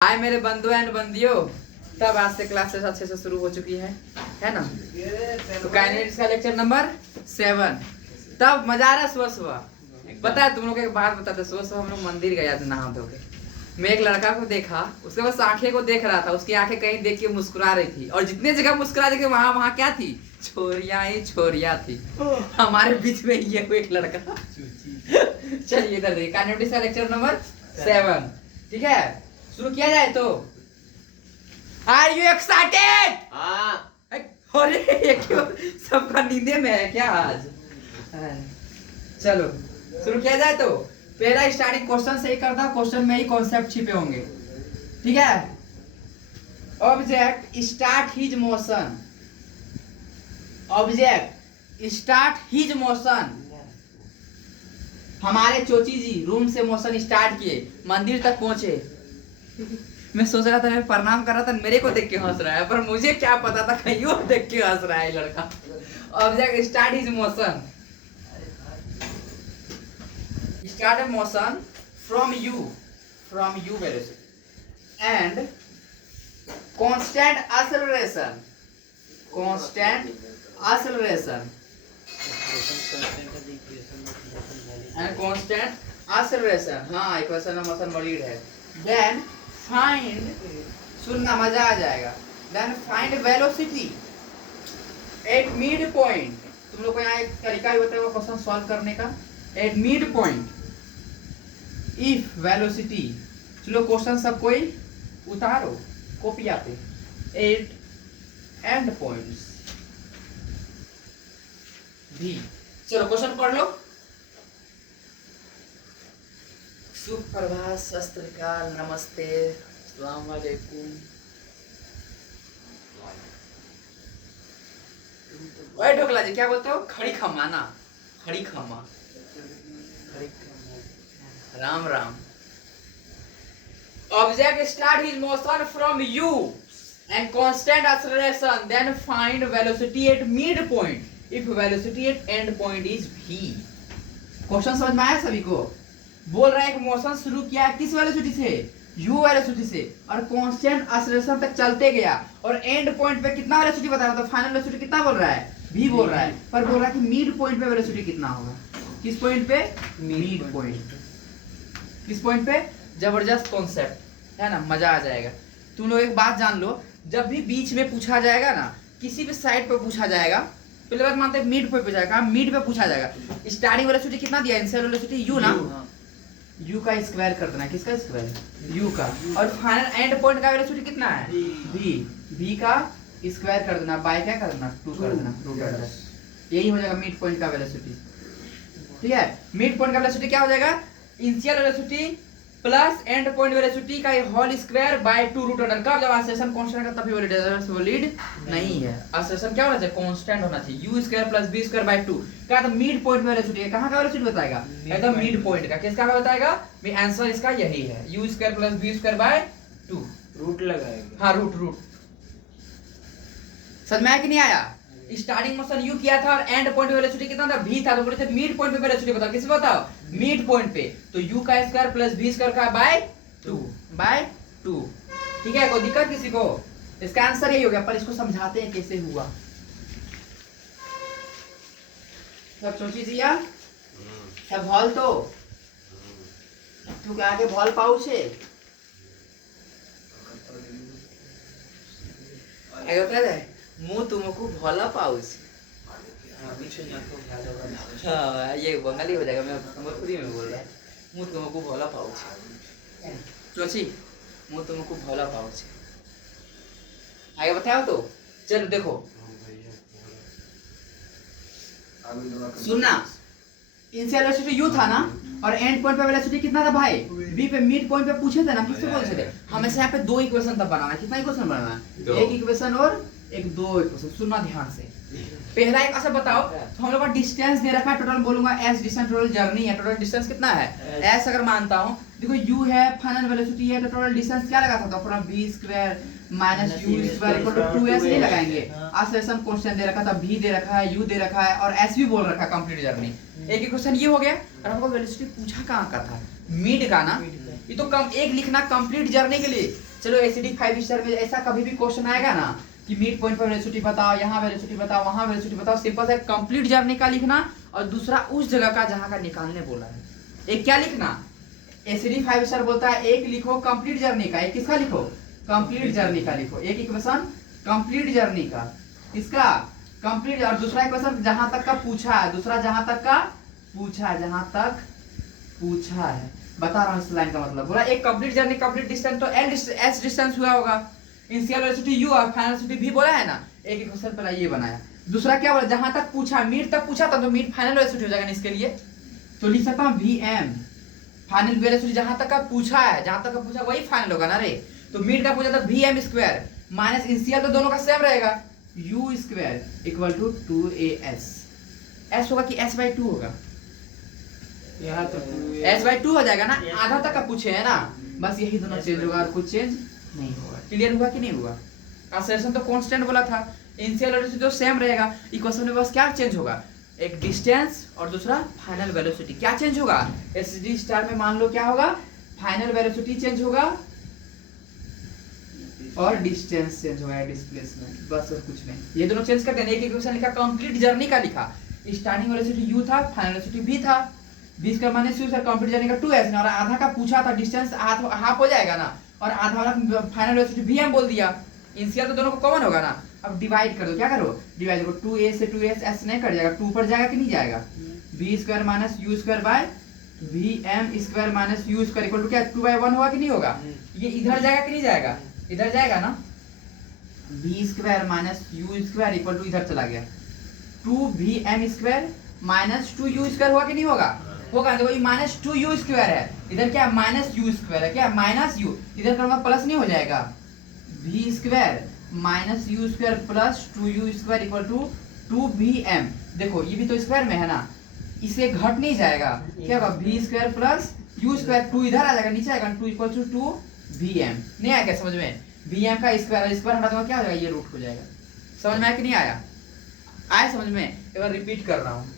हाय मेरे बंधु एंड बंदियों, तब आज से क्लासेस अच्छे से शुरू हो चुकी है ना। तो काइनेटिक्स का लेक्चर नंबर 7। तब मजा आ रहा है सुबह सुबह। पता है तुम लोग एक बात बताते, सुबह सुबह हम लोग मंदिर गया था नहा धो के। मैं एक लड़का को देखा, उसके बस आंखें को देख रहा था, उसकी आंखें कहीं देख के मुस्कुरा रही थी, और जितने जगह मुस्कुरा रही थी वहां वहां क्या थी? छोरियां ही छोरियां थी। हमारे बीच में ये कोई एक लड़का। चलिए इधर देखिए, काइनेटिक्स का लेक्चर नंबर 7, ठीक है। शुरू किया जाए तो आर यू एक्साइटेड? अरे ये क्यों सबका नींदे में है क्या आज? चलो शुरू किया जाए तो पहला स्टार्टिंग क्वेश्चन से ही करता हूं, क्वेश्चन में ही कॉन्सेप्ट छिपे होंगे, ठीक है। Object start his motion, object start his motion. हमारे चोची जी रूम से मोशन स्टार्ट किए, मंदिर तक पहुंचे। मैं सोच रहा था, मैं प्रणाम कर रहा था, मेरे को देख के हंस रहा है, पर मुझे क्या पता था कहीं और देख के हंस रहा है लड़का। Object start his motion, start motion from u velocity and constant acceleration, and constant acceleration. हाँ, इक्वेशन ऑफ मोशन मॉड्यूल है। देन फाइंड, सुनना मजा आ जाएगा। Then find velocity at mid point. तुम लोग को यहाँ एक तरीका ही होता है वो क्वेश्चन सॉल्व करने का। Eight mid point if velocity, चलो क्वेश्चन सब कोई उतारो कॉपिया पे। एट एंड पॉइंट्स भी, चलो क्वेश्चन पढ़ लो। सुप्रभात, सत श्री अकाल, नमस्ते, अस्सलाम वालेकुम। ओए ढोकला जी, क्या बोलते हो? खड़ी खम्मा ना, खड़ी खम्मा, राम राम। Object start his motion from u and constant acceleration, then find velocity at mid point if velocity at end point is v। Question समझ में आया सभी को? बोल रहा है एक मोशन शुरू किया किस वेलोसिटी से? u वेलोसिटी से, और कांस्टेंट एक्सेलरेशन तक चलते गया, और एंड पॉइंट पे कितना वेलोसिटी बता रहा था? फाइनल वेलोसिटी कितना बोल रहा है? v बोल रहा है, पर बोल रहा है कि मिड पॉइंट पे वेलोसिटी कितना होगा? किस पॉइंट पे? Mid point. किस पॉइंट पे? जबरदस्त कॉन्सेप्ट है ना, मजा आ जाएगा। तुम लोग एक बात जान लो, जब भी बीच में पूछा जाएगा ना, किसी भी साइड पे पूछा जाएगा, पहले बात मानते हैं मिड पे पूछा जाएगा, मिड पे पूछा जाएगा। स्टार्टिंग वेलोसिटी कितना दिया? इनिशियल वेलोसिटी u ना, u का स्क्वायर कर देना। किसका स्क्वायर? u का। और फाइनल एंड पॉइंट का वेलोसिटी कितना है? v का स्क्वायर कर देना, बाय क्या कर देना? 2 कर देना, रूट अंडर। यही हो जाएगा मिड पॉइंट का वेलोसिटी, ठीक है। मिड पॉइंट का वेलोसिटी क्या हो जाएगा? Initial velocity plus end point velocity का whole square by 2 root under. कब? जब एक्सेलरेशन कांस्टेंट का, तभी वॉलिड नहीं है। एक्सेलरेशन क्या होना चाहिए? कांस्टेंट होना चाहिए। u square plus v square by 2 का तो मिड पॉइंट वेलोसिटी है। कहां का वेलोसिटी बताएगा? एकदम मिड पॉइंट का। किसका बताएगा? मैं आंसर इसका यही है, u square plus v square by 2। Root लगाएंगे। हां, रूट। समझ में आया कि नहीं आया? स्टार्टिंग मोशन u किया था और एंड पॉइंट वेलोसिटी कितना था? v था, तो बोले थे मिड पॉइंट पे वेलोसिटी बताओ। किस बताओ? मिड पॉइंट पे। तो u का स्क्वायर प्लस v स्क्वायर का बाय 2, ठीक है। कोई दिक्कत किसी को? इसका आंसर यही हो गया, पर इसको समझाते हैं कैसे हुआ। सब सोची जिया सब भल तो तू क्या आगे भल पाउछ है? आगे बता दे, मुंह तुमको भला पाउछ। हाँ, ये बंगाली हो जाएगा, मैं भोजपुरी में बोल रहा है। मुंह तुमको भला पाउछ, सोची मुंह तुमको भला पाउछ। आगे बताओ तो। चलो देखो, सुनना। इनिशियल वेलोसिटी u था ना, और एंड पॉइंट पे वेलोसिटी कितना था भाई? v पे। मिड पॉइंट पे पूछे थे ना, किससे पूछे थे? हमेशा यहाँ पे 2 इक्वेशन तब बनाना है। कितना इक्वेशन बनाना है? एक इक्वेशन और एक 2 इक्वेशन। सुनना ध्यान से। पहला एक ऐसा बताओ, तो हम लोग का डिस्टेंस दे रखा है, टोटल बोलूंगा s डिस्टेंस, टोटल जर्नी है। टोटल डिस्टेंस कितना है? s अगर मानता हूं, देखो u है, फाइनल वेलोसिटी है, तो टोटल डिस्टेंस क्या लगा सकता हूं? From v square minus u square equal to 2s नहीं लगाएंगे। एक्सेलरेशन कांस्टेंट दे रखा था, v दे रखा है, u दे रखा है, और s भी बोल रखा है कंप्लीट जर्नी। एक ही क्वेश्चन ये हो गया। और हमको वेलोसिटी पूछा कहाँ का था? मिड का ना। ये तो कम एक लिखना कंप्लीट जर्नी के लिए, चलो एसिडी 5 स्टार में ऐसा कभी भी क्वेश्चन आएगा ना कि मिड पॉइंट पर वेलोसिटी बताओ, यहाँ वेलोसिटी बताओ, वहाँ वेलोसिटी बताओ, सिंपल है कंप्लीट जर्नी का लिखना और दूसरा उस जगह का जहाँ का निकालने बोला है। एक क्या लिखना, एसिडी 5 स्टार बोलता है एक लिखो कंप्लीट जर्नी का, एक किसका लिखो कंप्लीट जर्नी का लिखो, एक इक्वेशन कंप्लीट जर्नी का, इसका कंप्लीट, और दूसरा इक्वेशन जहां तक का पूछा है, दूसरा जहां तक का पूछा है, जहां तक पूछा है, बता रहा हूं इस लाइन का मतलब। बोला एक कंप्लीट जर्नी कंप्लीट डिस्टेंस तो एस डिस्टेंस हुआ होगा, इनिशियल वेलोसिटी यू और फाइनल वेलोसिटी भी बोला है ना, एक इक्वेशन पहला ये बनाया। दूसरा क्या बोला, जहां तक पूछा मिड तक पूछा था तो मिड फाइनल वेलोसिटी हो जाएगा इसके लिए, तो लिख सकता हूं वीएम फाइनल वेलोसिटी जहां तक का पूछा है, जहां तक का पूछा वही फाइनल होगा ना रे। तो मिड का पूछा था वीएम स्क्वायर माइनस इनिशियल तो दोनों का सेम रहेगा, u square equal to 2as, s होगा कि s/2 होगा, यहाँ तो s/2 हो जाएगा ना, आधा तक का पूछे है ना, बस यही दोनों चेंज होगा और कुछ चेंज नहीं होगा। क्लियर हुआ कि नहीं हुआ? एक्सेलरेशन तो कांस्टेंट बोला था, इनिशियल वेलोसिटी तो सेम रहेगा, इक्वेशन में बस क्या चेंज होगा, एक डिस्टेंस और दूसरा फाइनल वेलोसिटी। क्या चेंज होगा, एसिडी स्टार में मान लो क्या होगा, फाइनल वेलोसिटी चेंज होगा और डिस्टेंस चेंज होगा, डिस्प्लेसमेंट, बस और कुछ नहीं। ये दोनों चेंज कर देना। एक इक्वेशन लिखा कंप्लीट जर्नी का लिखा, स्टार्टिंग वेलोसिटी u था, फाइनल वेलोसिटी v था, v square minus u sir complete journey का 2s और आधा का पूछा था, डिस्टेंस हाफ हो जाएगा ना, और आधा वाला फाइनल वेलोसिटी vm बोल दिया, इनिशियल तो दोनों को कॉमन होगा ना। अब डिवाइड कर दो, क्या करो डिवाइड करो, 2a से 2s s नहीं कट जाएगा, 2 पर जाएगा कि नहीं जाएगा, v square minus u square by vm square minus u square equal to क्या 2/1 होगा कि नहीं होगा, ये इधर जाएगा कि नहीं जाएगा, इधर जाएगा ना, v square minus u square equal to इधर चला गया, 2vm square minus 2u square होगा कि नहीं होगा, होगा। देखो ये माइनस 2u स्क्वायर है, इधर क्या माइनस u स्क्वायर है, क्या माइनस u, इधर का प्लस नहीं हो जाएगा, v square minus u square plus 2u square equal to 2vm। देखो ये भी तो स्क्वायर में है ना, इसे घट नहीं जाएगा, क्या होगा v square plus u square, 2 इधर आ जाएगा नीचे आएगा, 2 इक्वल टू 2vm। नहीं आया क्या समझ में, vm का स्क्वायर स्क्वायर हटा दूंगा क्या हो जाएगा, ये रूट हो जाएगा। समझ में आया कि नहीं आया, आया समझ में, एक बार रिपीट कर रहा हूँ।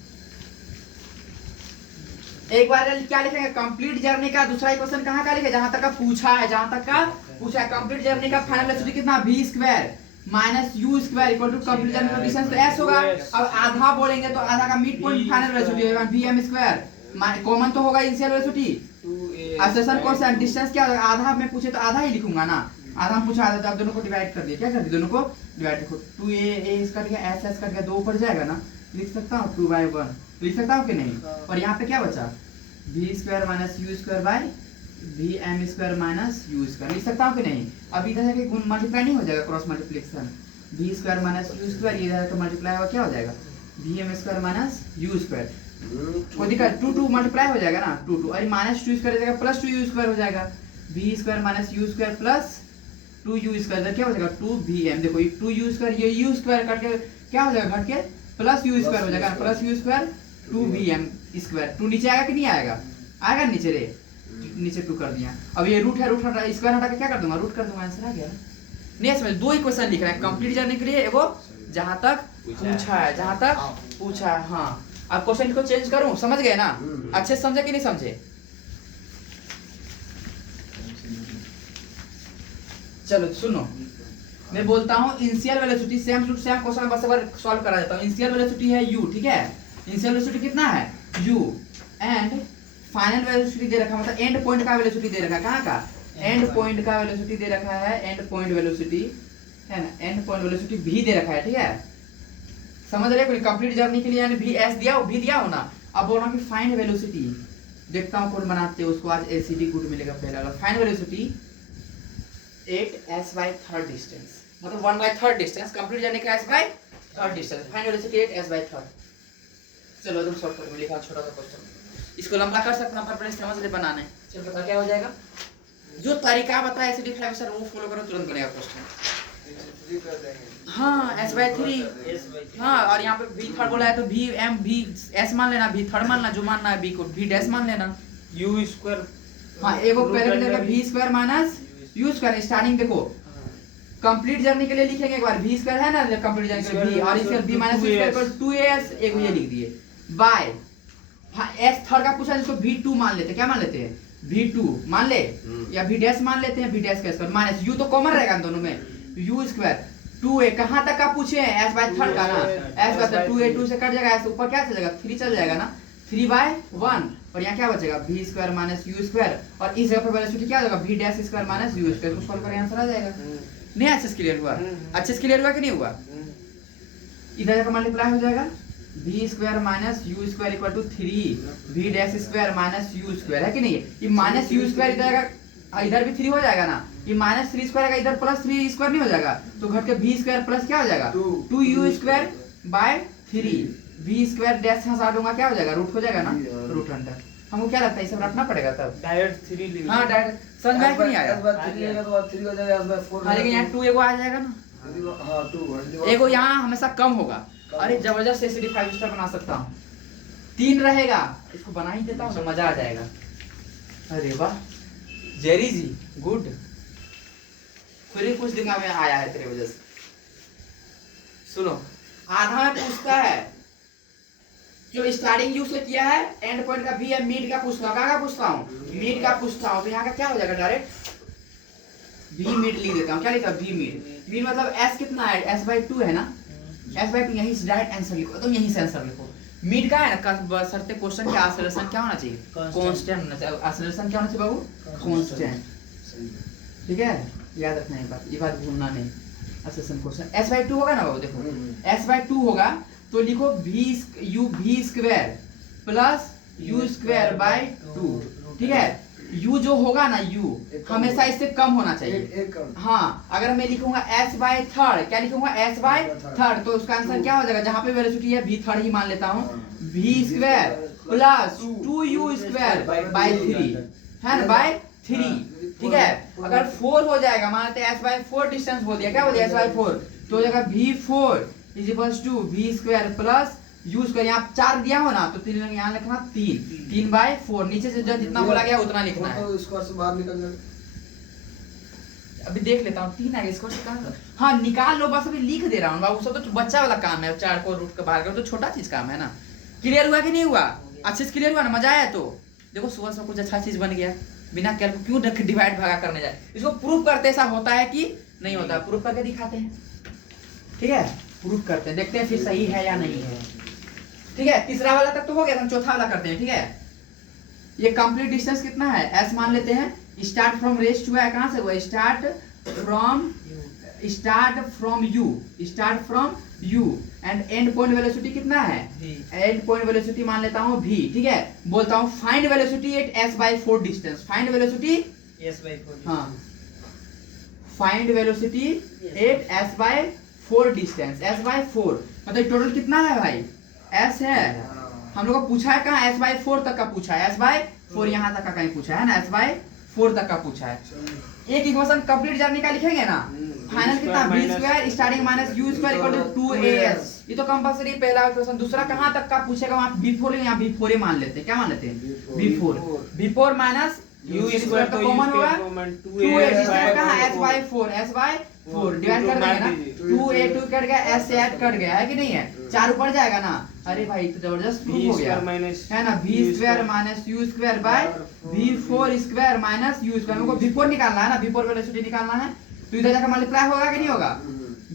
एक बार क्या लिखेंगे, कंप्लीट जर्नी का दूसरा इक्वेशन कहाँ का लिखे, जहां तक का पूछा है, जहां तक का पूछा है, कंप्लीट जर्नी का फाइनल वेलोसिटी कितना v square minus u square equal to complete journey का डिस्टेंस तो s होगा। अब आधा बोलेंगे तो आधा का मिड पॉइंट फाइनल वेलोसिटी होगा vm स्क्वायर, कॉमन तो होगा initial velocity, acceleration constant, distance क्या होगा, आधा में पूछे तो आधा ही लिखूंगा ना, आधा में पूछा आधा, तो आप दोनों को डिवाइड कर दिया, क्या कर दिया दोनों को डिवाइड, देखो 2a इसका गया s का गया, 2 ऊपर जाएगा ना, लिख सकता हूँ 2/1, लिख सकता हूँ कि नहीं, और यहाँ पे क्या बचा v square minus u square by vm square minus u square, लिख सकता हूँ कि नहीं। अब इधर जाके गुण मल्टीप्लाई नहीं हो जाएगा, cross multiplication, v square minus u square, इधर तो मल्टीप्लाई होगा क्या हो जाएगा, vm square minus u square, कोई दिक्कत 2 मल्टीप्लाई हो जाएगा ना, 2 और माइनस 2 स्क्वायर हो जाएगा प्लस 2u स्क्वायर हो जाएगा, v square minus u square plus 2u square, क्या हो जाएगा 2vm। देखो ये 2u स्क्वायर, ये u स्क्वायर कट के क्या हो जाएगा, घट के प्लस u स्क्वायर हो जाएगा, plus u square 2vm square, 2 नीचे आएगा कि नहीं आएगा, आएगा नीचे रे, नीचे 2 कर दिया। अब ये रूट है, रूट हटा स्क्वायर हटा के क्या कर दूंगा, रूट कर दूंगा, आंसर आ गया। नहीं समझ, दो इक्वेशन लिख रहे हैं कंप्लीट जर्नी के लिए, एगो जहां तक पूछा है, जहां तक पूछा है। हाँ अब क्वेश्चन को चेंज करूं, समझ गए ना, अच्छे से समझे कि नहीं समझे। चलो सुनो, मैं बोलता हूँ initial velocity same to same question बस एक बार सॉल्व करा देता हूँ। इनिशियल वेलोसिटी है u, ठीक है, इनिशियल वेलोसिटी कितना है u, एंड फाइनल वेलोसिटी दे रखा है, मतलब एंड पॉइंट का वेलोसिटी दे रखा है, कहाँ का एंड पॉइंट का वेलोसिटी दे रखा है, एंड पॉइंट वेलोसिटी है ना, एंड पॉइंट वेलोसिटी v दे रखा है, ठीक है, समझ रहे हो। कंप्लीट जर्नी के लिए यानी v दिया हो ना। अब बोल रहा हूँ कि फाइंड वेलोसिटी, देखता हूँ कौन बनाते हैं उसको, आज एसीडी गुड मिलेगा पहला। फाइंड वेलोसिटी 8s/3 डिस्टेंस, मतलब 1/3 डिस्टेंस, कंप्लीट जर्नी का s/3 distance, find velocity 8s/3। चलो एकदम शॉर्ट में लिखा, छोटा सा क्वेश्चन, इसको लंबा कर सकते हैं पर समझ ले बनाने। चलो पता क्या हो जाएगा, जो तरीका बताया एसिडी 5 सर वो फॉलो करो, तुरंत बनेगा क्वेश्चन। हाँ s/3, हाँ, और यहाँ पे v थर्ड बोला है तो vm v s मान लेना, v थर्ड मानना, जो मानना है v को v डैश मान लेना, u स्क्वायर, हाँ एगो पैरामीटर का v square minus u square. Starting देखो कंप्लीट जर्नी के लिए लिखेंगे एक बार, v स्क्वायर है ना कंप्लीट जर्नी के लिए v, और इसका v माइनस u स्क्वायर पर 2as, एक ये लिख दिए बाय, हाँ s थर्ड का पूछा जिसको v2 मान लेते, क्या मान लेते हैं v2 मान ले या v डैश मान लेते हैं, v डैश का स्क्वायर माइनस u तो कॉमन रहेगा इन दोनों में, u स्क्वायर 2a कहाँ तक का पूछे हैं, s बाय थर्ड का ना, s बाय 2a 2 से कट जाएगा, s ऊपर क्या चलेगा 3 चल जाएगा ना, 3/1 और यहाँ क्या बचेगा v square minus u square और इस जगह पर वेलोसिटी क्या हो जाएगा v dash square minus u square, तो सॉल्व करके आंसर आ जाएगा। नहीं अच्छे से क्लियर हुआ, अच्छे से क्लियर हुआ कि नहीं हुआ? इधर जाकर मल्टीप्लाई हो जाएगा v square minus u square equal to 3 v dash square minus u square है कि नहीं, ये माइनस u स्क्वायर इधर आएगा, इधर भी 3 हो जाएगा ना, ये माइनस 3 स्क्वायर आएगा, इधर प्लस 3 स्क्वायर नहीं हो जाएगा, तो घट के v स्क्वायर प्लस क्या हो जाएगा 2u square by 3 v square dash यहाँ से हटाऊंगा क्या हो जाएगा, रूट हो जाएगा ना, रूट अंडर। हमको क्या लगता है ये सब रखना पड़ेगा तब डायरेक्ट 3 लिख। हाँ डायरेक्ट समझ में नहीं आया, हाँ लेकिन यहाँ 2 एगो आ जाएगा ना, एगो यहाँ हमेशा कम होगा। अरे जबरदस्त एसिडी 5 स्टार बना सकता हूँ, 3 रहेगा, इसको बना ही देता हूँ तो मजा आ जाएगा। अरे वाह जेरी जी गुड, फिर कुछ दिन में आया है तेरे वजह से। सुनो आधा में पूछता है जो स्टार्टिंग यू से किया है, एंड पॉइंट का भी है, मिड का पूछता हूँ, क्या पूछता हूँ मिड का पूछता हूँ, तो यहाँ का क्या हो जाएगा डायरेक्ट v मिड लिख देता हूँ, क्या लिखा v मिड, मिड मतलब s कितना है s/2 है ना, s/2 यहीं से डायरेक्ट आंसर लिखो, तुम यहीं से आंसर लिखो। मिड का है ना, सरते क्वेश्चन का एक्सेलरेशन क्या होना चाहिए, कांस्टेंट होना चाहिए, एक्सेलरेशन क्या होना चाहिए बाबू, कांस्टेंट। ठीक है याद रखना ये बात भूलना नहीं, एक्सेलरेशन क्वेश्चन s/2 होगा ना बाबू, देखो s/2 होगा तो लिखो v square plus u square by 2, ठीक है। u जो होगा ना u हमेशा इससे कम होना चाहिए, हाँ अगर मैं लिखूंगा s बाय थर्ड, क्या लिखूंगा s बाय थर्ड, तो उसका आंसर क्या हो जाएगा, जहाँ पे वेलोसिटी है v थर्ड ही मान लेता हूँ, v square plus 2u square by 3 है ना, बाय 3, ठीक है। अगर 4 हो जाएगा, मानते हैं s बाय 4 डिस्टेंस बोल दिया, क्या बोल दिया s बाय 4, तो हो जाएगा v4 is equals to v square plus u square, यहाँ 4 दिया हो ना तो 3 यहाँ लिखना 3/4, नीचे से जितना बोला गया उतना लिखना है। तो स्क्वायर से बाहर निकल जाएगा, अभी देख लेता हूँ 3 है स्क्वायर से कहाँ, हाँ निकाल लो बस, अभी लिख दे रहा हूँ बाबू, सब तो बच्चा वाला काम है, 4 को रूट के बाहर करो तो छोटा चीज काम है ना। क्लियर हुआ कि नहीं हुआ, अच्छे से क्लियर हुआ ना, मजा आया? तो देखो सुबह से कुछ अच्छा चीज बन गया, बिना कैलकुलेट क्यों डिवाइड भागा करने जाए, इसको प्रूफ करते ऐसा होता है कि नहीं होता, प्रूफ करके दिखाते हैं, ठीक है प्रूफ करते हैं, देखते हैं फिर सही है या नहीं है, ठीक है। तीसरा वाला तक तो हो गया, हम चौथा वाला करते हैं, ठीक है। ये कंप्लीट डिस्टेंस कितना है s मान लेते हैं, स्टार्ट फ्रॉम रेस टू है, कहां से हुआ, start from u and and point velocity कितना है, एंड पॉइंट वेलोसिटी मान लेता हूं v, ठीक है। बोलता हूं find velocity eight s/4 distance, find velocity s/4, हाँ find velocity eight s/4 distance, s/4 मतलब टोटल कितना है भाई, s है, हम लोग को पूछा है कहाँ s/4 तक का पूछा है, s/4 यहाँ तक का कहीं पूछा है ना, s/4 तक का पूछा है। एक इक्वेशन कंप्लीट जर्नी का लिखेंगे ना, फाइनल कितना v square starting minus u square equal to 2as, ये तो कंपलसरी पहला इक्वेशन। दूसरा कहाँ तक का पूछेगा, वहाँ v4 यहाँ v4 ही मान लेते हैं, क्या मान लेते हैं v4 माइनस u स्क्वायर तो कॉमन होगा 2a डिस्टेंस कहाँ s/4 डिवाइड कर देंगे ना, 2a2 कट गया, s से ऐड कट गया है कि नहीं है, 4 ऊपर जाएगा ना, अरे भाई तो जबरदस्त प्रूफ हो गया है ना, v square minus u square bye v4 square minus u square, हमको v4 निकालना है ना, v4 वेलोसिटी निकालना है, तो इधर जाकर मल्टीप्लाई होगा कि नहीं होगा,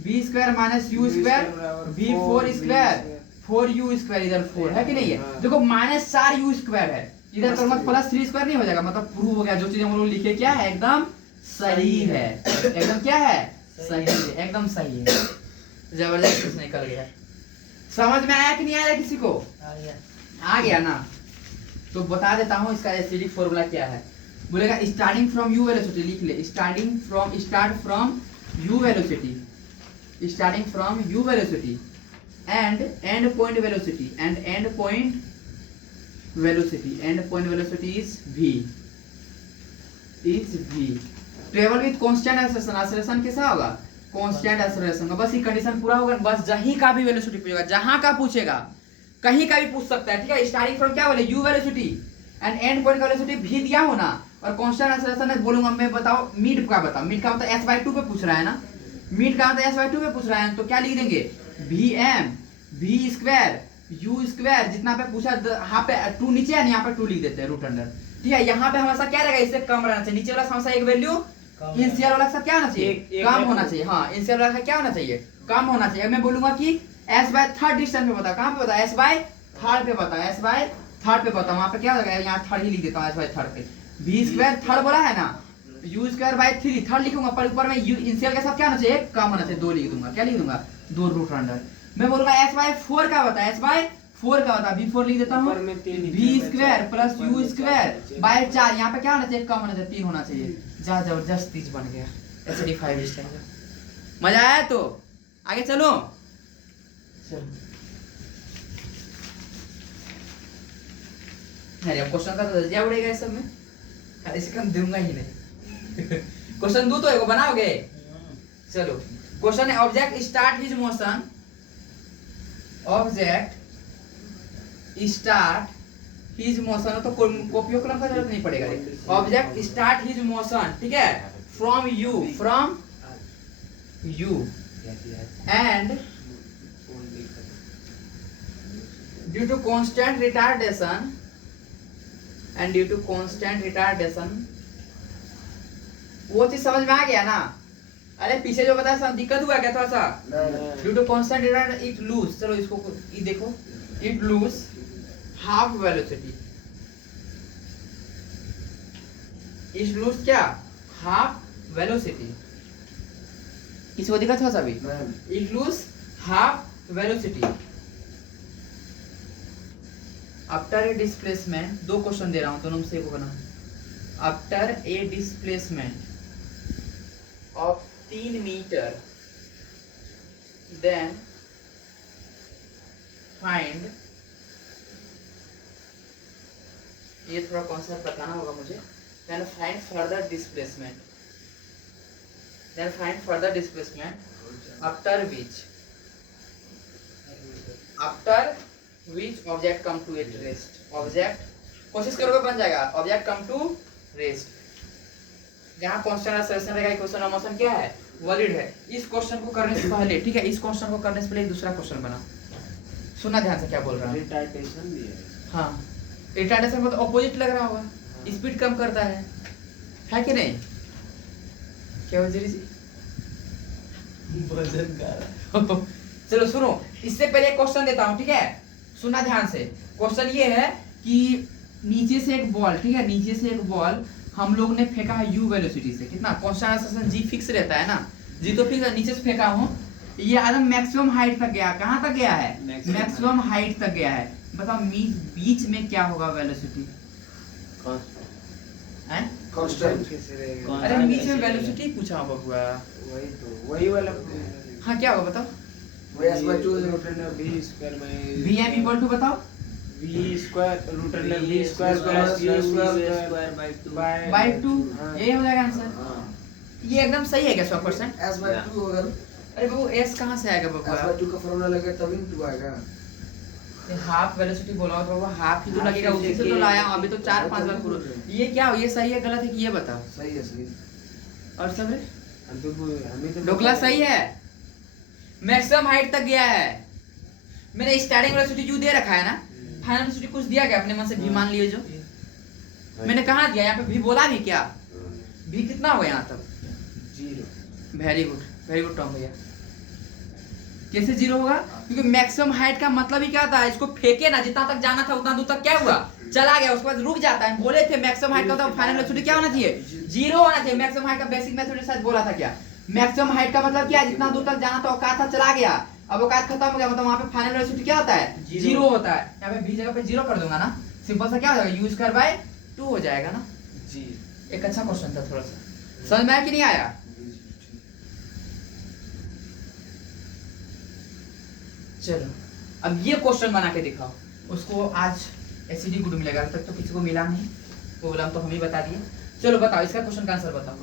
v square minus u square v4 square 4u square, इधर 4 है कि नहीं है, देखो माइनस 4u स्क्वायर है, इधर पर मत प्लस 3 स्क्वायर नहीं हो जाएगा, मतलब प्रूफ हो गया, जो चीज हम लोग लिखे क्या है एकदम सही है, एकदम क्या है सही है, एकदम सही है, जबरदस्त कुछ निकल गया। समझ में आया कि नहीं आया किसी को, आ गया ना, तो बता देता हूँ इसका एसिडिक फॉर्मूला क्या है। बोलेगा स्टार्टिंग फ्रॉम u वेलोसिटी, लिख ले start from u velocity and and point velocity is v, travel with constant acceleration कैसा होगा, कांस्टेंट एक्सेलरेशन का, बस ये कंडीशन पूरा होगा, बस जहीं का भी वेलोसिटी पूछेगा, जहां का पूछेगा कहीं का भी पूछ सकता है, ठीक है। स्टार्टिंग फ्रॉम क्या बोले u velocity and and point का वेलोसिटी v दिया हो ना, और कांस्टेंट एक्सेलरेशन है बोलूंगा मैं, बताओ मिड का, बताओ मिड का मतलब s/2 पे पूछ रहा है ना, मिड का मतलब s/2 पे पूछ रहा है, तो क्या लिख देंगे vm v square u square, जितना पे पूछा यहाँ पे 2 नीचे है, यहाँ पे 2 लिख देते हैं रूट अंडर, ठीक है, यहाँ पे हमेशा क्या रहेगा, इससे कम रहना चाहिए, नीचे वाला हमेशा एक वैल्यू इनिशियल वाला के साथ क्या होना चाहिए, कम होना चाहिए। हाँ, इनिशियल वाला का क्या होना चाहिए, कम होना चाहिए। मैं बोलूंगा कि s बाय थर्ड डिस्टेंस पे बता, कहाँ पे बता, s बाय थर्ड पे बता, s बाय थर्ड पे बता, वहां पे क्या हो जाएगा, यहाँ थर्ड ही लिख देता हूँ, s बाय थर्ड पे। v स्क्वायर थर्ड बोला है ना, u स्क्वायर बाय 3 थर्ड लिखूंगा, पर ऊपर में u इनिशियल के साथ क्या होना चाहिए, कम होना चाहिए, 2 लिख दूंगा, क्या लिख दूंगा, 2 रूट अंडर। मैं बोलूंगा s बाय 4 का बता, s बाय 4 का बता, v4 लिख देता हूँ, v square plus u square by 4, यहाँ पे क्या होना चाहिए, कम होना चाहिए, 3 होना चाहिए। जा जबरदस्त चीज बन गया SD5 स्टाइल। मजा आया तो आगे चलो। अरे अब क्वेश्चन का तो दर्जा उड़ेगा इस सब में, अरे इसका हम दूंगा ही नहीं। क्वेश्चन दो तो एक बनाओगे। चलो क्वेश्चन है, object start his motion, object start his motion, तो कॉपी कलम का जरूरत नहीं पड़ेगा। ऑब्जेक्ट स्टार्ट हिज मोशन, ठीक है, from u and due to constant retardation, वो चीज समझ में आ गया ना। अरे पीछे जो बताया सब दिक्कत हुआ क्या थोड़ा सा, due to constant retardation it lose, चलो इसको ये देखो, it lose half velocity, it lose क्या, हाफ वेलोसिटी, किसी को दिक्कत था सभी, it lose half velocity after a displacement. 2 question दे रहा हूं, दोनों में से एक बना। After a displacement of 3 metre then find, ये थोड़ा कॉन्सेप्ट बताना होगा मुझे, then find further displacement, after which object come to at rest, object कोशिश करोगे बन जाएगा, ऑब्जेक्ट कम टू रेस्ट। जहाँ कांस्टेंट एक्सेलरेशन रहेगा, क्वेश्चन ऑफ मोशन क्या है, वॉलिड है। इस क्वेश्चन को करने से पहले, ठीक है, इस क्वेश्चन को करने से पहले एक दूसरा क्वेश्चन बना, सुनना ध्यान से क्या बोल रहा हूँ। रिटार्डेशन भी है। हाँ, रिटार्डेशन मतलब ऑपोजिट लग रहा होगा, स्पीड कम करता है कि नहीं, क्या वजह से वजन का। चलो सुनो, इससे पहले एक क्वेश्चन देता हूँ, ठीक है, सुनना ध्यान से। क्वेश्चन ये है कि नीचे से एक बॉल, ठीक है, नीचे से एक बॉल हम लोग ने फेंका है u वेलोसिटी से, कितना कांस्टेंट एक्सेलरेशन g फिक्स रहता है ना, g तो फिक्स है, नीचे से फेंका हूँ, ये एकदम मैक्सिमम हाइट तक गया, कहाँ तक गया है, मैक्सिमम हाइट तक गया है। बताओ बीच में क्या होगा वेलोसिटी, कांस्टेंट। अरे बीच में वेलोसिटी पूछा बबुआ, वही तो, वही वाला। हाँ क्या होगा बताओ, वही s/2 v स्क्वायर में vm इक्वल टू बताओ, v square root under v square plus u square by 2, यही हो जाएगा आंसर। ये एकदम सही है क्या 100%? s/2 होगा। अरे बाबू s कहाँ से आएगा बबुआ, s/2 का फॉर्मूला लगे तभी 2 आएगा। हाफ वेलोसिटी बोला तो बाबू हाफ ही तो लगेगा, उसी से तो लाया हूं, अभी तो 4-5 बार पूरा। ये क्या हो, ये सही है गलत है कि ये बताओ। सही है, सही। और सब रे हमें तो ढोकला सही है, मैक्सिमम हाइट तक गया है। मैंने स्टार्टिंग वेलोसिटी u दे रखा है ना, फाइनल वेलोसिटी कुछ दिया क्या अपने मन से, v मान लिए जो मैंने कहा दिया, यहाँ पे v बोला भी क्या, v कितना हो यहाँ तक, 0। वेरी गुड टॉम भैया। कैसे 0 होगा, क्योंकि मैक्सिमम हाइट का मतलब ही क्या होता है, इसको फेंके ना, जितना तक जाना था उतना दूर तक क्या हुआ, चला गया, उसके बाद रुक जाता है। बोले थे मैक्सिमम हाइट का तो फाइनल वेलोसिटी क्या होना चाहिए, 0 होना चाहिए। मैक्सिमम हाइट का बेसिक मेथड शायद बोला था क्या, मैक्सिमम हाइट का मतलब क्या है, जितना दूर तक जाना था औकात था, चला गया, अब औकात खत्म हो गया, मतलब वहां पे फाइनल वेलोसिटी क्या होता है, 0 होता है। यहाँ पे v जगह पे 0 कर दूंगा ना, सिंपल सा क्या हो जाएगा, u स्क्वायर बाय 2 हो जाएगा ना जी। एक अच्छा क्वेश्चन था, थोड़ा सा समझ में आया कि नहीं आया। चलो अब ये क्वेश्चन बना के दिखाओ, उसको आज एससीडी गुड मिलेगा, अभी तक तो किसी को मिला नहीं, प्रॉब्लम तो हम ही बता दिए। चलो बताओ इसका क्वेश्चन का आंसर बताओ।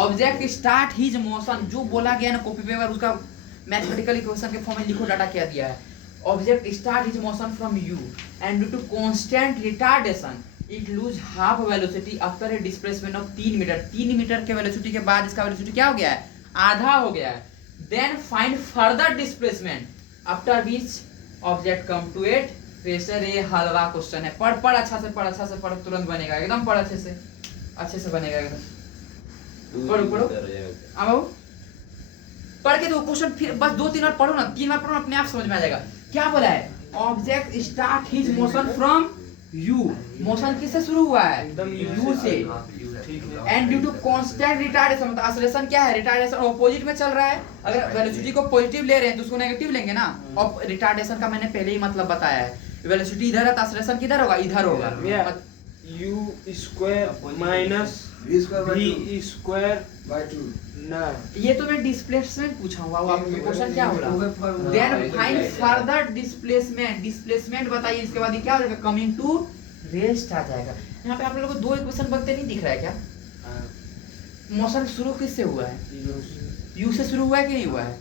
ऑब्जेक्ट स्टार्ट हिज मोशन, जो बोला गया ना कॉपी पेपर, उसका मैथमेटिकल इक्वेशन के फॉर्म में लिखो, डाटा क्या दिया है। Object start his motion from u and due to constant retardation it lose half velocity after a displacement of 3 metre. 3 metre के वेलोसिटी के बाद इसका वेलोसिटी क्या हो गया है, आधा हो गया है। Then find further displacement after which object come to it pressure ये हलवा क्वेश्चन है। पढ़ अच्छा से पढ़, तुरंत बनेगा, एकदम पढ़ अच्छे से बनेगा एकदम। पढ़ो अब आओ पढ़ के दो क्वेश्चन, फिर बस 2-3 बार पढ़ो ना, 3 बार पढ़ो ना, अपने आप समझ में आ जाएगा। क्या बोला है? Object start his motion from u. मोशन किससे शुरू हुआ है? यू से। And due to constant retardation, मतलब एक्सेलरेशन क्या है? रिटार्डेशन ऑपोजिट में चल रहा है। अगर वेलोसिटी को पॉजिटिव ले रहे हैं तो उसको नेगेटिव लेंगे ना। और रिटार्डेशन का मैंने पहले ही मतलब बताया है। वेलोसिटी इधर है तो एक्सेलरेशन किधर होगा? इधर होगा। u square minus v square by 2 v square by 2 ना, ये तो मैं डिस्प्लेसमेंट पूछा हुआ हूँ। आपका क्वेश्चन क्या हो रहा? Then find further displacement. Displacement बताइए, इसके बाद ये क्या हो जाएगा? कमिंग टू रेस्ट आ जाएगा। यहाँ पे आप लोगों को 2 इक्वेशन बनते नहीं दिख रहा है क्या? मोशन शुरू किससे हुआ है? यू से शुरू हुआ है कि नहीं हुआ है?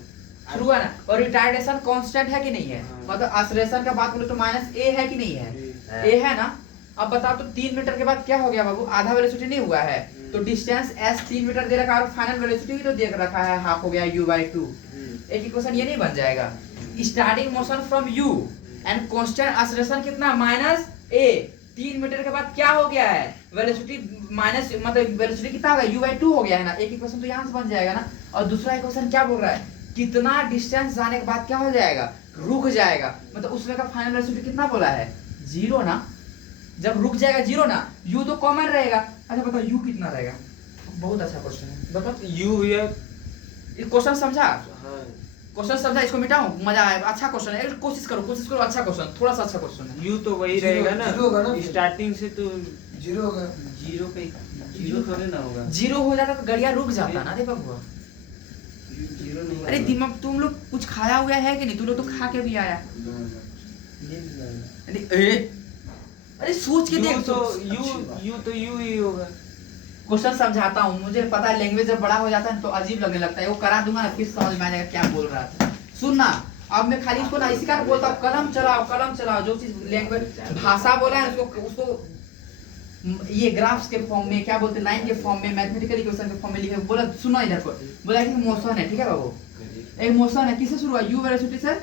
शुरू हुआ ना। और रिटार्डेशन कांस्टेंट है कि नहीं है? मतलब एक्सेलरेशन का बात बोले तो माइनस ए है कि नहीं है? ए है ना। अब बताओ तो 3 मीटर के बाद क्या हो गया बाबू? आधा वेलोसिटी नहीं हुआ है तो डिस्टेंस s 3 मीटर दे रखा है और फाइनल वेलोसिटी भी तो दे रखा है, हाफ हो गया u/2। एक इक्वेशन ये नहीं बन जाएगा? Starting motion from u and constant acceleration कितना? Minus a। 3 मीटर के बाद क्या हो गया है? वेलोसिटी माइनस, मतलब वेलोसिटी कितना होगा? u/2 हो गया है ना। एक इक्वेशन तो यहाँ से बन जाएगा ना। और दूसरा इक्वेशन क्या बोल रहा है? कितना डिस्टेंस जाने के बाद क्या हो जाएगा? रुक जाएगा। मतलब उसमें का फाइनल वेलोसिटी कितना बोला है? 0 ना। जब रुक जाएगा 0 ना, u तो कॉमन रहेगा। अच्छा बताओ u कितना रहेगा? बहुत अच्छा क्वेश्चन है, बताओ। u है। ये क्वेश्चन समझा? हाँ, क्वेश्चन समझा? इसको मिटाऊं? मजा आए, अच्छा क्वेश्चन है। कोशिश करो अच्छा क्वेश्चन, थोड़ा सा अच्छा क्वेश्चन है। u तो वही Zero- रहेगा ना, zero होगा ना। स्टार्टिंग से तो 0 होगा। जीरो पे जीरो थोड़े ना होगा। 0 हो जाता तो गड़िया रुक जाता ना रे बाबू। जीरो नहीं अरे होगा। दिमाग, तुम लोग कुछ खाया हुआ है कि नहीं? तुम लोग तो खा के भी आया। अरे सोच के देख। u ही होगा। क्वेश्चन समझाता हूँ, मुझे पता है लैंग्वेज जब बड़ा हो जाता है तो अजीब लगने लगता है। वो करा दूंगा ना, फिर समझ में आ जाएगा क्या बोल रहा था। सुनना, अब मैं खाली इसको ना इसी कारण बोलता हूँ, कलम चलाओ। जो चीज लैंग्वेज भाषा बोला है उसको ये ग्राफ्स के फॉर्म में, क्या बोलते हैं, लाइन के फॉर्म में, मैथमेटिकल इक्वेशन के फॉर्म में लिखे। बोला सुनो इधर को, बोला कि मोशन है, ठीक है बाबू। एक मोशन है, किससे शुरू हुआ? u वेलोसिटी से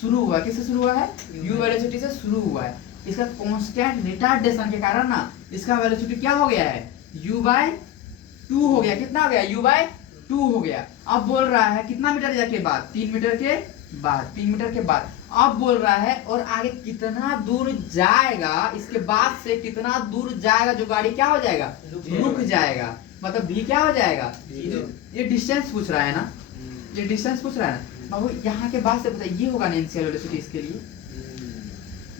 शुरू हुआ। किससे शुरू हुआ है? u वेलोसिटी से शुरू हुआ है। इसका कांस्टेंट रिटार्डेशन के कारण ना इसका वेलोसिटी क्या हो गया है? u/2 हो गया। कितना हो गया? u/2 हो गया। अब बोल रहा है कितना मीटर के बाद? 3 मीटर के बाद। 3 मीटर के बाद अब बोल रहा है और आगे कितना दूर जाएगा, इसके बाद से कितना दूर जाएगा जो गाड़ी क्या हो जाएगा? रुक जाएगा। मतलब भी क्या हो जाएगा? ये डिस्टेंस पूछ रहा है ना, ये डिस्टेंस पूछ रहा है ना बाबू। यहाँ के बाद से पता ये होगा ना इनिशियल वेलोसिटी। इसके लिए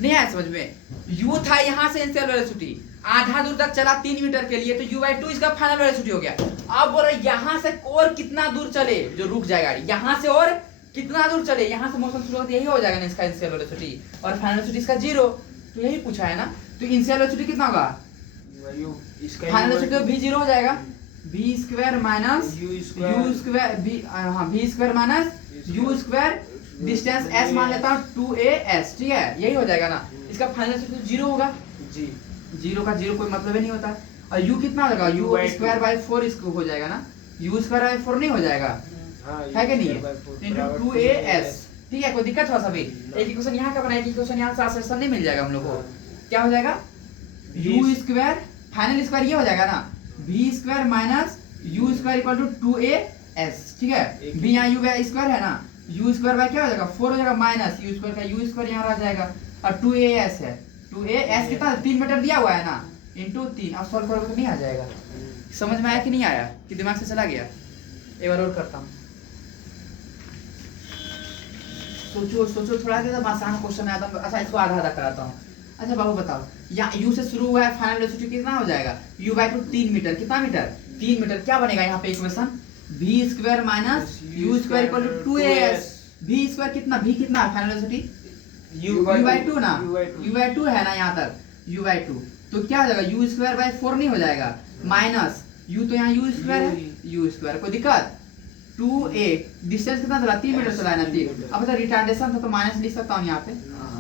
नहीं आया समझ में? u था यहाँ से इनिशियल वेलोसिटी, आधा दूर तक चला 3 मीटर के लिए, तो u/2 इसका फाइनल वेलोसिटी हो गया। अब बोल रहा यहाँ से और कितना दूर चले जो रुक जाए गाड़ी, यहाँ से और कितना दूर चले, यहाँ से मोशन शुरू होता यही हो जाएगा ना इसका इनिशियल वेलोसिटी, और फाइनल वेलोसिटी इसका 0। तो यही पूछा है ना। तो इनिशियल वेलोसिटी कितना होगा? फाइनल वेलोसिटी भी 0 हो जाएगा। v square minus u square v square minus u square, distance s मान लेता हूँ 2as, ठीक है, यही हो जाएगा ना। इसका फाइनल वेलोसिटी 0 होगा जी। 0 का 0 कोई मतलब ही नहीं होता। और u कितना हो जाएगा? u स्क्वायर बाय 4 इसको हो जाएगा ना। u स्क्वायर बाय 4 नहीं हो जाएगा? है कि नहीं है? इनटू 2as, ठीक है। कोई दिक्कत हो सभी? एक इक्वेशन यहाँ का बनाया, एक इक्वेशन यहाँ से आंसर नहीं मिल जाएगा हम लोग को। क्या हो जाएगा? u स्क्वायर फाइनल स्क्वायर ये हो जाएगा ना, v square minus u square equal to 2as, ठीक है। v यहाँ u स्क्वायर है ना, u स्क्वायर बाय क्या हो जाएगा? 4 हो जाएगा, माइनस u स्क्वायर का u स्क्वायर यहाँ रह जाएगा, और 2as है। 2as कितना? 3 मीटर दिया हुआ है ना, इनटू 3। अब सॉल्व करोगे तो नहीं आ जाएगा। समझ में आया कि नहीं आया, कि दिमाग से चला गया? एक बार और करता हूँ। सोचो थोड़ा सा आसान क्वेश्चन है। अच्छा इसको आधा कराता हूँ। अच्छा बाबू बताओ, यहाँ u से शुरू हुआ है, फाइनल वेलोसिटी कितना हो जाएगा? u/2 3 metre. कितना मीटर? 3 मीटर। क्या बनेगा यहाँ पे equation? v square minus u square equal to 2as। v square कितना? v कितना है फाइनल वेलोसिटी? u/2 ना, u/2 है ना यहाँ तक, u/2। तो क्या हो जाएगा? u स्क्वायर बाय 4 नहीं हो जाएगा, माइनस u, तो यहाँ u स्क्वायर है, u स्क्वायर। कोई दिक्कत? 2a, डिस्टेंस कितना चला? 3 मीटर चला है ना, 3। अब अगर रिटार्डेशन था तो माइनस लिख सकता हूँ यहाँ पे,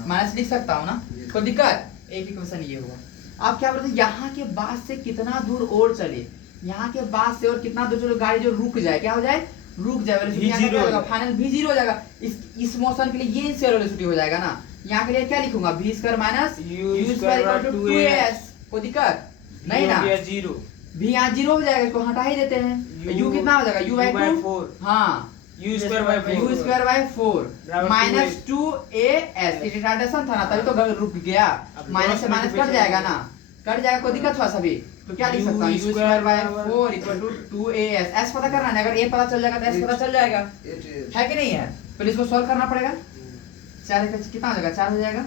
माइनस लिख सकता हूँ ना। कोई दिक्कत? एक इक्वेशन ये हुआ। आप क्या बोलते हैं? यहाँ के बाद से कितना दूर और चले, यहाँ के बाद से और कितना दूर चलो गाड़ी जो रुक जाए, क्या हो जाए? रुक जाए। वेलोसिटी फाइनल भी 0 हो जाएगा। इस मोशन के लिए ये इनिशियल वेलोसिटी हो जाएगा ना, यहाँ के लिए क्या लिखूंगा v square minus U u square equal to 2as। कोई दिक्कत नहीं ना? जीरो v यहाँ जीरो हो जाएगा, इसको हटा ही देते हैं। u कितना हो जाएगा? u by 2 4 हाँ u square by 4 u square by 4 बराबर माइनस 2as। ये रिटार्डेशन था ना, तभी तो रुक गया। माइनस से माइनस कट जाएगा ना, कट जाएगा। कोई दिक्कत हुआ सभी? तो क्या लिख सकता हूँ? u square by 4 equal to 2as। s पता करना है, अगर a पता चल जाएगा तो s पता चल जाएगा, है कि नहीं है? फिर इसको सॉल्व करना पड़ेगा। 4 का कितना हो जाएगा? 4 हो जाएगा।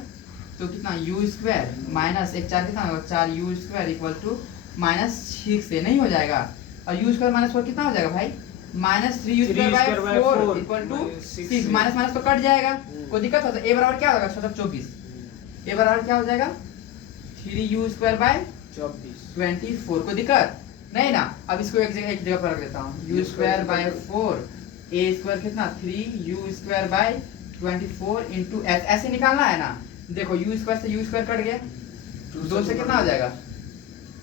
तो कितना u स्क्वायर माइनस 1 4 कितना होगा? 4 u square equal to minus 6 से नहीं हो जाएगा। और u स्क्वायर माइनस 4 कितना हो जाएगा भाई? Minus 3 u square by 4 equal to 6। Minus minus तो कट जाएगा, कोई दिक्कत हो? a बराबर क्या होगा? 24। a बराबर क्या हो जाएगा? 3u square by 24। कोई दिक्कत नहीं ना? अब इसको एक जगह पर रख देता हूँ। u square by 4 a square कितना? 3u square by 24 into s। ऐसे निकालना है ना। देखो u स्क्वायर से u स्क्वायर कट गया, 2 से कितना हो जाएगा?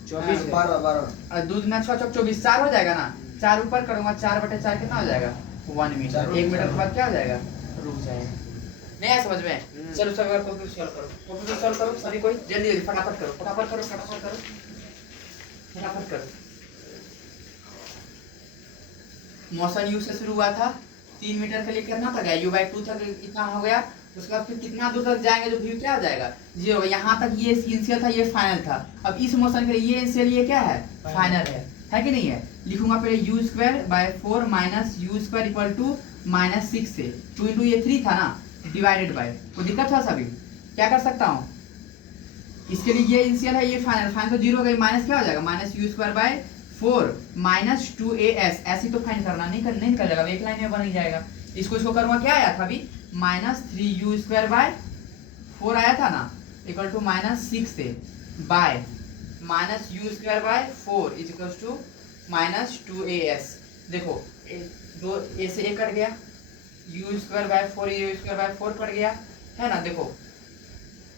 24 12 और 2 गुना 6 चौक 24, 4 हो जाएगा ना। 4 ऊपर करूंगा, 4/4 कितना हो जाएगा? 1 मीटर। 1 मीटर के बाद क्या हो जाएगा? रुक जाएगा। नहीं आया समझ में? चलो सब अगर कोई सॉल्व करो, कोई सॉल्व करो सभी, कोई जल्दी जल्दी फटाफट करो, फटाफट करो, फटाफट करो, फटाफट करो। मोशन u से शुरू हुआ था, 3 मीटर के लिए कितना तक गया? u by 2 तक इतना हो गया। उसके बाद फिर कितना दूर तक जाएंगे तो v क्या हो जाएगा? 0। यहाँ तक ये इनिशियल था, ये फाइनल था। अब इस मोशन के लिए ये इनिशियल, ये क्या है? फाइनल है कि नहीं है? लिखूंगा पहले u square by 4 minus u square equal to minus 6 से 2 इंटू ये 3 था ना, डिवाइडेड बाय। कोई दिक्कत था सभी? क्या कर सकता हूँ? इसके लिए ये इनिशियल है, ये फाइनल। फाइनल तो 0 हो गई, माइनस क्या हो जाएगा? Minus u square by 4 minus 2as। ऐसे तो फाइंड करना, नहीं निकल जाएगा, एक लाइन में बन ही जाएगा। इसको करूंगा, क्या आया था अभी? माइनस 3u स्क्वायर बाय 4 आया था ना, इक्वल टू माइनस 6 से by minus u square by 4 is equal to minus 2as। देखो दो a से a कट गया, u square by 4 u square by 4 cut गया, है ना? देखो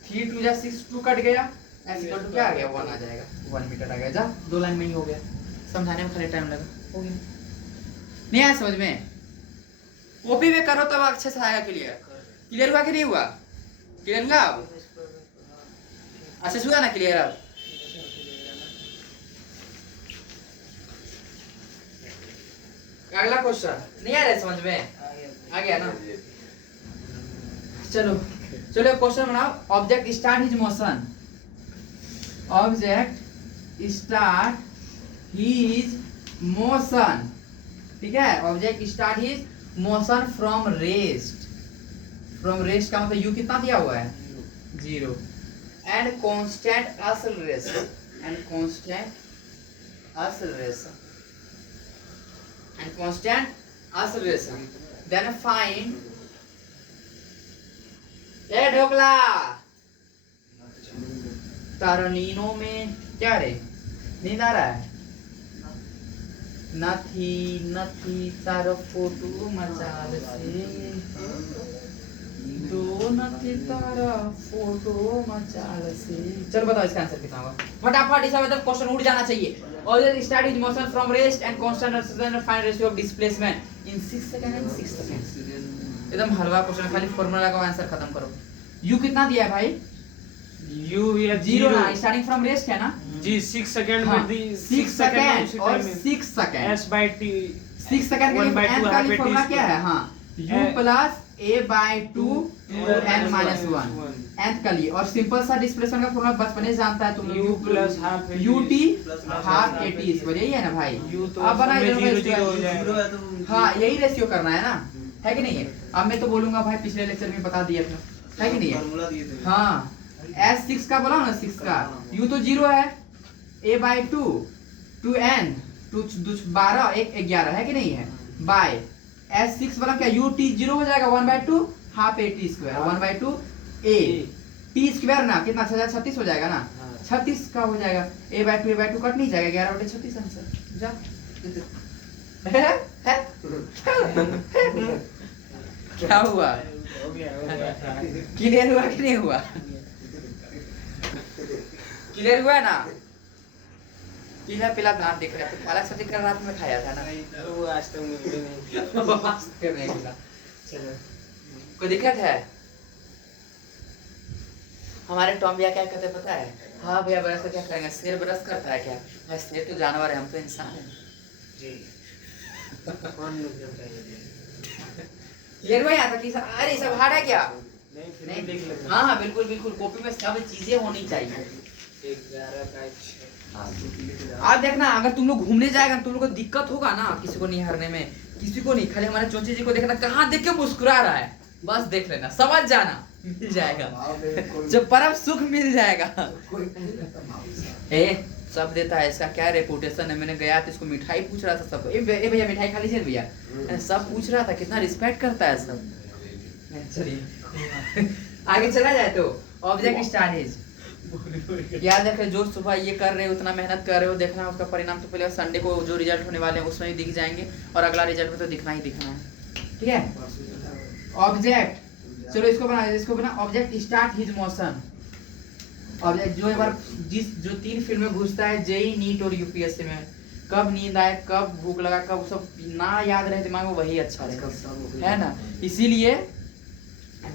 3 2 जा 6 2 कट गया, ऐसे इक्वल टू क्या आ गया? 1 आ जाएगा। 1 मीटर आ गया। जा 2 लाइन में ही हो गया। समझाने में खाली टाइम लगा, हो गया। नहीं आया समझ में? कॉपी में करो तब अच्छे से आएगा। क्लियर हुआ कि नहीं हुआ? क्लियर हुआ? अब अच्छे से हुआ ना क्लियर? अब अगला क्वेश्चन नहीं आ रहा है समझ में? आ गया ना? चलो चलो क्वेश्चन बनाओ। Object start his motion, object start his motion, ठीक है? Object start his motion from rest. From rest का मतलब u कितना दिया हुआ है? 0। And constant acceleration, and constant acceleration, and constant acceleration. Then find a ढोकला तारा नीनो में क्या रे? नींद आ रहा है? नथी तारा फोटो मचाल से, दो नथी तारा फोटो मचाल से। चलो बताओ इसका आंसर कितना होगा? फटाफट इस मतलब क्वेश्चन उड़ जाना चाहिए। Object start his motion from rest and constant acceleration, find ratio of displacement in 6 second and 6 second. एकदम हलवा क्वेश्चन, खाली फार्मूला का आंसर खत्म करो। u कितना दिया है भाई? u या 0 ना, स्टार्टिंग फ्रॉम रेस्ट है ना जी। 6 सेकंड में दी 6 सेकंड और 6 second s by t 6 second के 1 by लिए 2 n का फॉर्मूला क्या है? हां u plus a by 2 n minus 1 nth का लिए। और सिंपल सा डिस्प्लेसमेंट का फॉर्मूला बचपन से जानता है तुम लोग, u plus half ut half at square, यही है ना भाई? u तो अब बना 0 0 हो जाएगा। हां यही रेशियो करना है ना, है कि नहीं है? अब मैं तो बोलूंगा भाई, पिछले लेक्चर में बता दिया था, है कि नहीं है? हाँ s 6 का बोला ना, 6 का u तो 0 है, a by 2 2n 2 12 1 11, है कि नहीं है? बाय s 6 वाला क्या? u t 0 हो जाएगा, 1 by 2 half a t square, 1 by 2 a t square ना कितना 36 हो जाएगा ना, 36 का हो जाएगा। a by 2 कट नहीं जाएगा, 11/36 आंसर। जा क्या हुआ? हो गया। क्लियर हुआ कि नहीं हुआ? क्लियर हुआ ना? पीला पीला दांत दिख रहा है, पालक सब्जी कल रात में खाया था ना, वो आज तक मुझे नहीं चलो कोई दिक्कत है? हमारे टॉम भैया क्या कहते हैं पता है? हाँ भैया ब्रश तो क्या करेंगे, शेर ब्रश करता है क्या? भाई शेर तो जानवर है, हम तो इंसान हैं। क्लियर हुआ यहाँ तक कि अरे सब हार्ड है क्या? नहीं फिर भी लिख लेना। हाँ हाँ बिल्कुल बिल्कुल, कॉपी में सब चीजें होनी चाहिए। 11 का 6। आप देखना, अगर तुम लोग घूमने जाएगा तुम लोग को दिक्कत होगा ना, किसी को नहीं हारने में, किसी को नहीं, खाली हमारे चोची जी को देखना कहाँ देख के मुस्कुरा रहा है, बस देख लेना, समझ जाना, मिल जाएगा जब परम सुख मिल जाएगा। ए सब देता है, इसका क्या रेपुटेशन है। मैंने गया तो इसको मिठाई पूछ रहा था सबको, ए भैया मिठाई खा लीजिए भैया, सब पूछ रहा था, कितना रिस्पेक्ट करता है सब। चलिए आगे चला जाए तो ऑब्जेक्ट स्टार्टेज। याद रखे जो सुबह ये कर रहे हो, उतना मेहनत कर रहे हो, देखना है उसका परिणाम तो पहले संडे को जो रिजल्ट होने वाले हैं उसमें भी दिख जाएंगे, और अगला रिजल्ट में तो दिखना ही दिखना है, ठीक है। ऑब्जेक्ट, चलो इसको बना object start his motion. Object जो एक बार जो 3 फील्ड में घुसता है, जेई नीट और यूपीएससी में, कब नींद आए, कब भूख लगा, कब सब ना याद रहे दिमाग में, वही अच्छा है ना। इसीलिए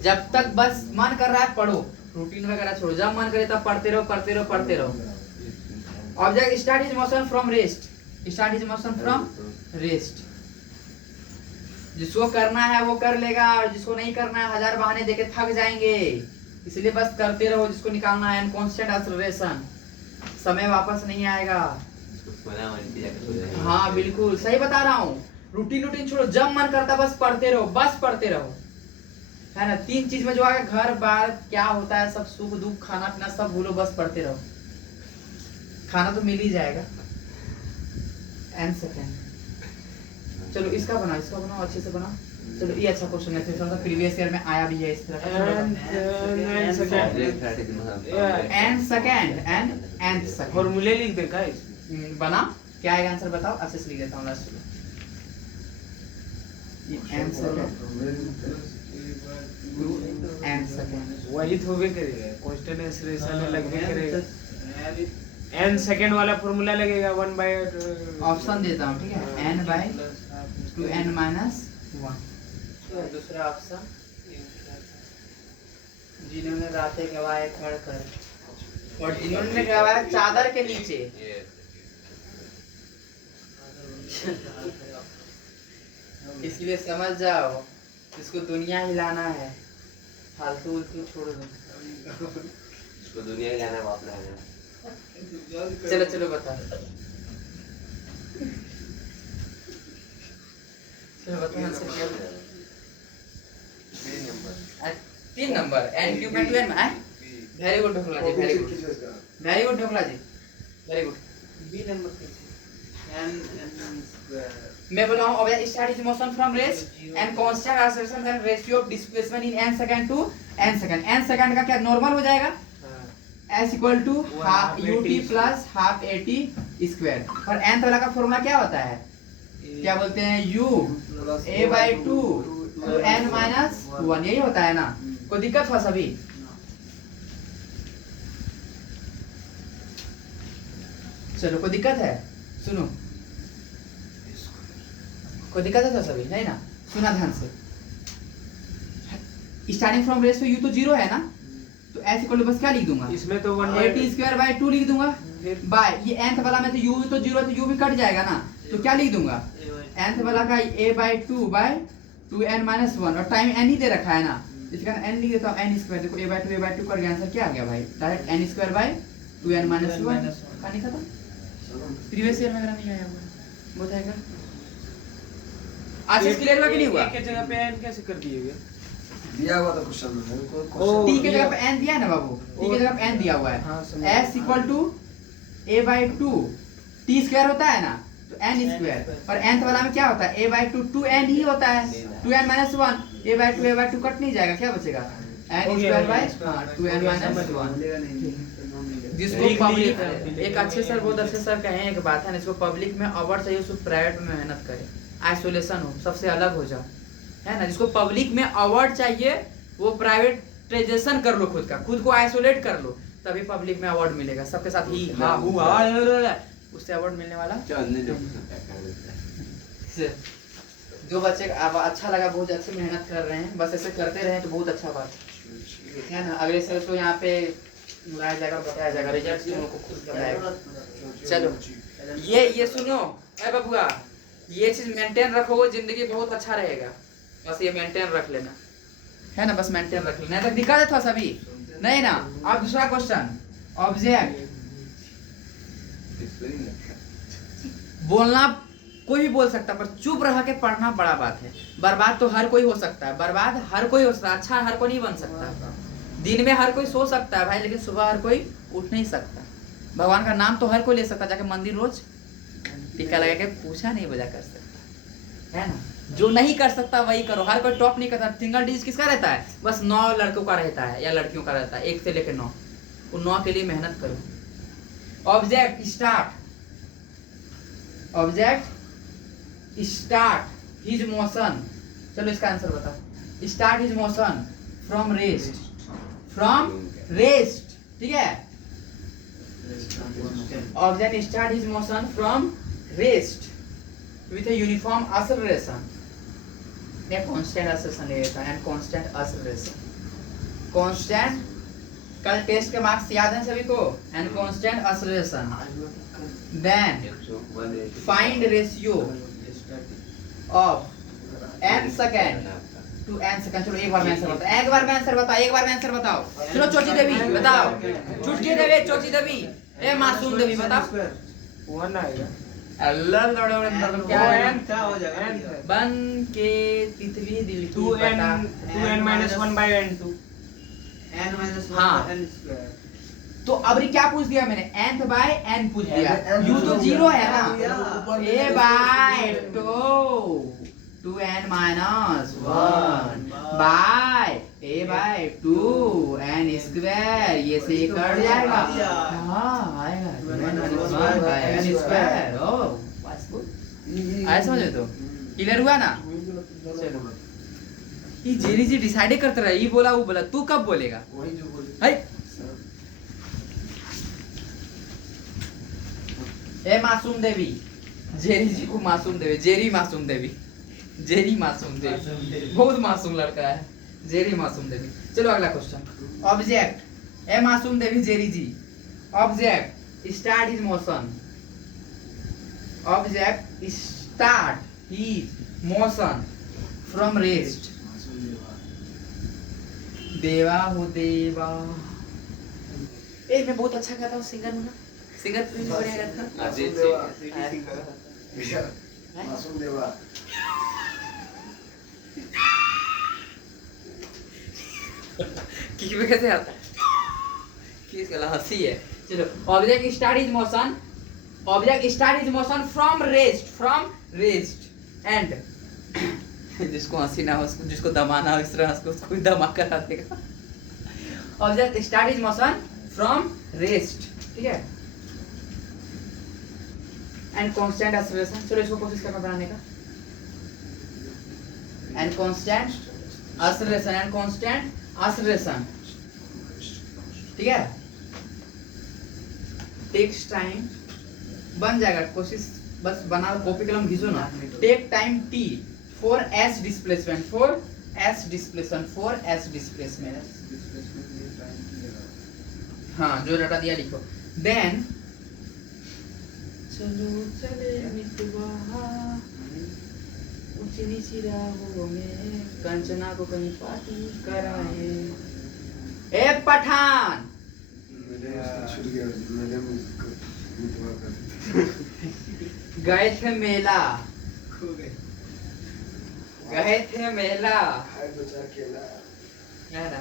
जब तक बस मन कर रहा है पढ़ो, रूटीन वगैरह छोड़ो, जब मन करे तब पढ़ते रहो पढ़ते रहो पढ़ते रहो। Object start is motion from rest, start is motion from rest. जिसको करना है वो कर लेगा, और जिसको नहीं करना है 1000 बहाने देके थक जाएंगे, इसलिए बस करते रहो जिसको निकालना है। कांस्टेंट एक्सेलरेशन, समय वापस नहीं आएगा। हाँ बिल्कुल सही बता रहा हूँ, रूटीन छोड़ो, जब मन करता बस पढ़ते रहो, बस पढ़ते रहो, है ना। 3 चीज में जो आगे घर बार क्या होता है, सब सुख दुख खाना पीना सब भूलो, बस पढ़ते रहो, खाना तो मिल ही जाएगा। एंड सेकंड, चलो इसका बनाओ अच्छे से बनाओ। चलो ये अच्छा क्वेश्चन है, थोड़ा सा प्रीवियस ईयर में आया भी है इस तरह। एंड सेकंड फॉर्मूले लिख दे गाइस। बना क्या आएगा आंसर बताओ, अच्छे से लिख देता हूँ लास्ट में। एंड सेकंड वही तो होबे करेगा, कांस्टेंट एक्सेलरेशन लगबे करेगा। n सेकंड वाला फार्मूला लगेगा 1 बाय ऑप्शन देता हूँ, ठीक है, n बाय 2n माइनस 1। दूसरा ऑप्शन, जिन्होंने रातें गवाए खड़ कर, और जिन्होंने गवाया चादर के नीचे। इसलिए समझ जाओ, इसको दुनिया हिलाना है, फालतू उल्टू छोड़ दो, इसको दुनिया ही लाना है, बाप लाना। चलो बता, आंसर क्या है? 3 नंबर n क्यूब में 2n में। Very good Dhokla ji, very good Dhokla ji, very good. B number कैसे? n मैं बताऊं, object start is motion from rest and constant acceleration and ratio of displacement in n second to n second. n second का क्या normal हो जाएगा, s equal to half ut प्लस half at square. और nth वाला का formula क्या होता है, क्या बोलते हैं, u a by 2 to n minus 1, यही होता है ना। कोई दिक्कत हो सभी? चलो कोई दिक्कत है, सुनो, कोई दिक्कत है तो सभी नहीं ना, सुना ध्यान से। स्टार्टिंग फ्रॉम रेस पे u तो 0 है ना, तो s इक्वल टू बस क्या लिख दूंगा, इसमें तो 1 at स्क्वायर बाय 2 लिख दूंगा, बाय ये nth वाला में तो u तो 0 है, तो u भी कट जाएगा ना, तो क्या लिख दूंगा, nth वाला का a by 2 bye 2n minus 1, और टाइम n ही दे रखा है ना, इसका n लिख देता हूं, n स्क्वायर। देखो a by 2 कर गया, आंसर क्या आ गया भाई, direct n square by 2n minus 1। कहानी खत्म। प्रीवियस ईयर में अगर नहीं आया हुआ बताएगा। आज क्लियर हुआ कि नहीं हुआ? a के जगह पे n कैसे कर दिए हुए? दिया हुआ था क्वेश्चन में, t के जगह पे n दिया है ना बाबू, t के जगह पे n दिया हुआ है, हाँ, s equal to a by 2 t square होता है ना, तो n स्क्वायर, और nth वाला में क्या होता है, a by 2 2n ही होता है, 2n minus 1, a by 2 cut नहीं जाएगा, क्या बचेगा, n square by 2n minus 1। जिसको पब्लिक, एक अच्छे सर, बहुत अच्छे सर कहे एक बात है ना, इसको पब्लिक में अवार्ड चाहिए, उसको प्राइवेट में मेहनत करे, आइसोलेशन हो, सबसे अलग हो जाओ, है ना। जिसको पब्लिक में अवार्ड चाहिए वो प्राइवेटाइजेशन कर लो, खुद को आइसोलेट कर लो, तभी पब्लिक में अवार्ड मिलेगा। सबके साथ ही हाँ उससे अवार्ड मिलने वाला। जो बच्चे अब अच्छा लगा, बहुत अच्छी मेहनत कर रहे हैं, बस ऐसे करते रहे तो बहुत अच्छा बात है ना। अगले सर तो यहाँ पे लाया जाएगा, बताया जाएगा, रिजल्ट तुम लोग को खुद बताएगा। चलो ये सुनो, ए बबुआ, ये चीज मेंटेन रखोगे, जिंदगी बहुत अच्छा रहेगा। बस ये मेंटेन रख लेना, है ना, बस मेंटेन रख लेना। तक दिखा देता सभी नहीं ना। अब दूसरा क्वेश्चन, ऑब्जेक्ट। बोलना कोई भी बोल सकता है, पर चुप रह के पढ़ना बड़ा बात है। बर्बाद तो हर कोई हो सकता है, बर्बाद हर कोई हो सकता है, अच्छा हर कोई नहीं बन सकता। दिन में हर कोई सो सकता है भाई, लेकिन सुबह हर कोई उठ नहीं सकता। भगवान का नाम तो हर कोई ले सकता, जाके मंदिर रोज टीका लगा के पूछा नहीं बजा कर सकता, है ना। जो नहीं कर सकता वही करो, हर कोई टॉप नहीं करता। सिंगल डिजिट किसका रहता है? बस 9 लड़कों का रहता है या लड़कियों का रहता है, 1 से लेकर 9। उन 9 के लिए मेहनत करो। Object start, object start his motion. चलो इसका आंसर बताओ। Start his motion from rest, from rest, ठीक है। Object start his motion from rest with a uniform acceleration, a constant acceleration लेगा, and constant acceleration, constant, कल test के marks याद हैं सभी को, and constant acceleration, then find ratio of n second to n second। चलो एक बार में आंसर बताओ, एक बार में आंसर बताओ, एक बार में आंसर बताओ। चलो चोची देवी बताओ, चुटकी देवी, चोची देवी, ए मासूम देवी बताओ। 1 आएगा। क्या है? क्या हो जाएगा? बन के तितली दिल की 2n बता। 2n minus 1 by n2। n minus 1 हाँ। n square। तो अब क्या पूछ दिया मैंने? nth बाय n पूछ दिया। u तो 0 है ना, a by 2n minus 1 by a by 2n square, ये से ये कट जाएगा। हाँ आएगा 2n minus 1 by n square. ओह बस गुड, आया समझ में? तो क्लियर हुआ ना? चलो ये जेरी जी डिसाइड करते रहा, ये बोला वो बोला, तू कब बोलेगा? वही जो बोली। हाय ए मासूम देवी, जेरी जी को मासूम देवी, जेरी मासूम देवी, जेरी मासूम देवी, बहुत मासूम लड़का है जेरी मासूम देवी। चलो अगला क्वेश्चन। ऑब्जेक्ट ए मासूम देवी जेरी जी, object start his motion, object start his motion from rest. देवा हो देवा, ए मैं बहुत अच्छा गाता हूँ, सिंगर हूँ ना, सिंगर भी बढ़िया गाता हूँ। मासूम देवा। किस में कैसे आता है? किस गला हंसी है। चलो object start his motion, object start his motion from rest and जिसको हंसी ना हो, उसको जिसको दमाना हो, इस तरह उसको दमा करा देगा। Object start his motion from rest, ठीक है, एंड कांस्टेंट एक्सेलरेशन। चलो इसको कोशिश करना बनाने का। And constant acceleration, and constant acceleration, ठीक है। टेक्स टाइम बन जाएगा, कोशिश बस बना, कॉपी कलम घिसो ना। Take time t for s displacement, for s displacement, for s displacement. हाँ जो डाटा दिया लिखो। देन चलो चले मितवा ऊंची नीची राहों में, कंचना को कहीं पार्टी कराए। ए पठान छूट गया, मैंने मुझको गए थे मेला, खो गए। गए थे मेला, हाय बचा केला। है ना,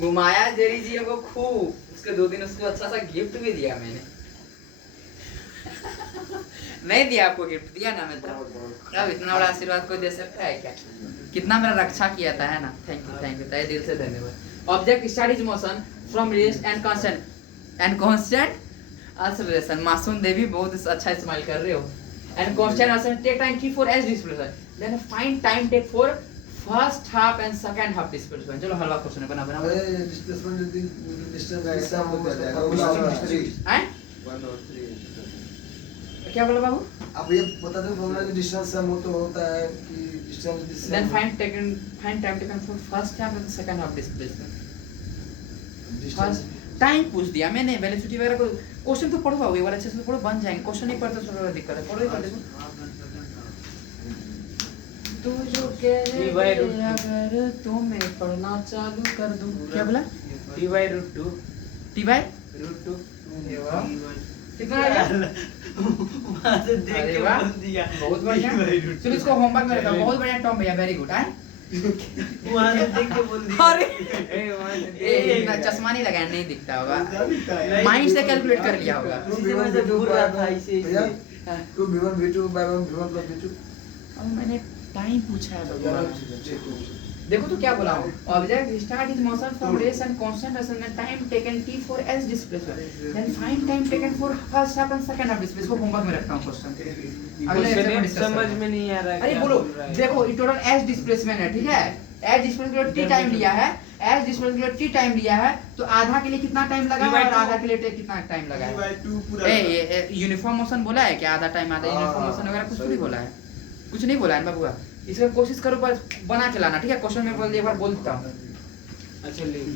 घुमाया जेरी जी को खूब। उसके 2 दिन उसको अच्छा सा गिफ्ट भी दिया मैंने। नहीं दिया आपको गिफ्ट? दिया ना मैं तो। अब इतना बड़ा आशीर्वाद कोई दे सकता है क्या? कितना मेरा रक्षा किया था, है ना। थैंक यू तहे दिल से धन्यवाद। Object start his motion from rest and constant acceleration. Masoom Devi बहुत अच्छा स्माइल कर रहे हो। And constant acceleration take time t for s displacement, then find time take for first half and second half displacement. चलो हलवा क्वेश्चन है, बना displacement यदि डिस्टेंस ऐसा होता है हैं? 1 और 3। क्या बोला बाबू? आप ये बता दो फॉर्मूला की डिस्टेंस सम हो तो होता है कि distance then find time taken for first half and second half displacement. Time पूछ दिया मैंने, वेलोसिटी वगैरह को क्वेश्चन तो पढ़ो एक बार अच्छे से पढ़ो, बन जाएंगे। क्वेश्चन नहीं पढ़ते थोड़ा दिक्कत है, पढ़ो एक बार देखो। तू जो कह T by root two। अगर तो मैं पढ़ना चालू कर दूं। क्या बोला? T/√2 टी बाय √2 कितना आ गया? वहाँ से देख अरे के वाह, बोल दिया बहुत बढ़िया। चलो इसको होमवर्क में रखो, बहुत बढ़िया टॉम भैया, वेरी गुड। वहाँ से देख के बोल दिया अरे ए इतना चश्मा नहीं लगाया, नहीं दिखता होगा, नहीं, माइंड से कैलकुलेट कर लिया होगा। उसी से मैं तो घूर रहा था इसे हाँ। To V1 V2 by 1 V1 plus V2 अब मैंने टाइम पूछा है भगवान। 11 चीजें चेक करो। देखो तो क्या बोला हूँ, object start is motion from rest and constant and time taken t for s displacement then find time taken for first step and second of displacement. को होमवर्क में रखता हूँ क्वेश्चन, अगले लेक्चर में डिस्कस समझ में नहीं आ रहा है अरे क्या बोलो, बोल रहा है। देखो ये टोटल s डिस्प्लेसमेंट है, ठीक है, s डिस्प्लेसमेंट के लिए t टाइम लिया है, s डिस्प्लेसमेंट के लिए t टाइम लिया है, तो आधा के लिए कितना टाइम लगा T by और two। आधा के लिए कितना टाइम लगा है? T/2 पूरा ए यूनिफॉर्म मोशन बोला है क्या? आधा टाइम आधा यूनिफॉर्म मोशन वगैरह कुछ नहीं बोला है, कुछ नहीं बोला है ना बाबूआ। इसका कोशिश करो पर बना के लाना, ठीक है? क्वेश्चन में बोल एक बार बोल देता हूँ। अच्छा लिख ले।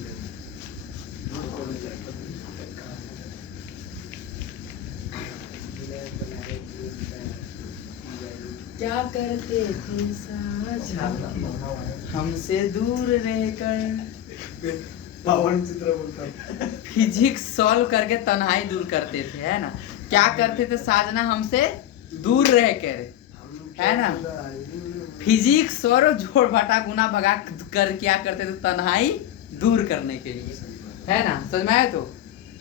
क्या करते थे साझा हमसे दूर रहकर, पावन चित्र बोलता है। फिजिक्स सॉल्व करके तन्हाई दूर करते थे, है ना? क्या करते थे साजना हमसे दूर रहकर, है ना? फिजिक्स और जोड़ घटा गुना भगा कर क्या करते थे तन्हाई दूर करने के लिए, है ना? समझ में आया? तो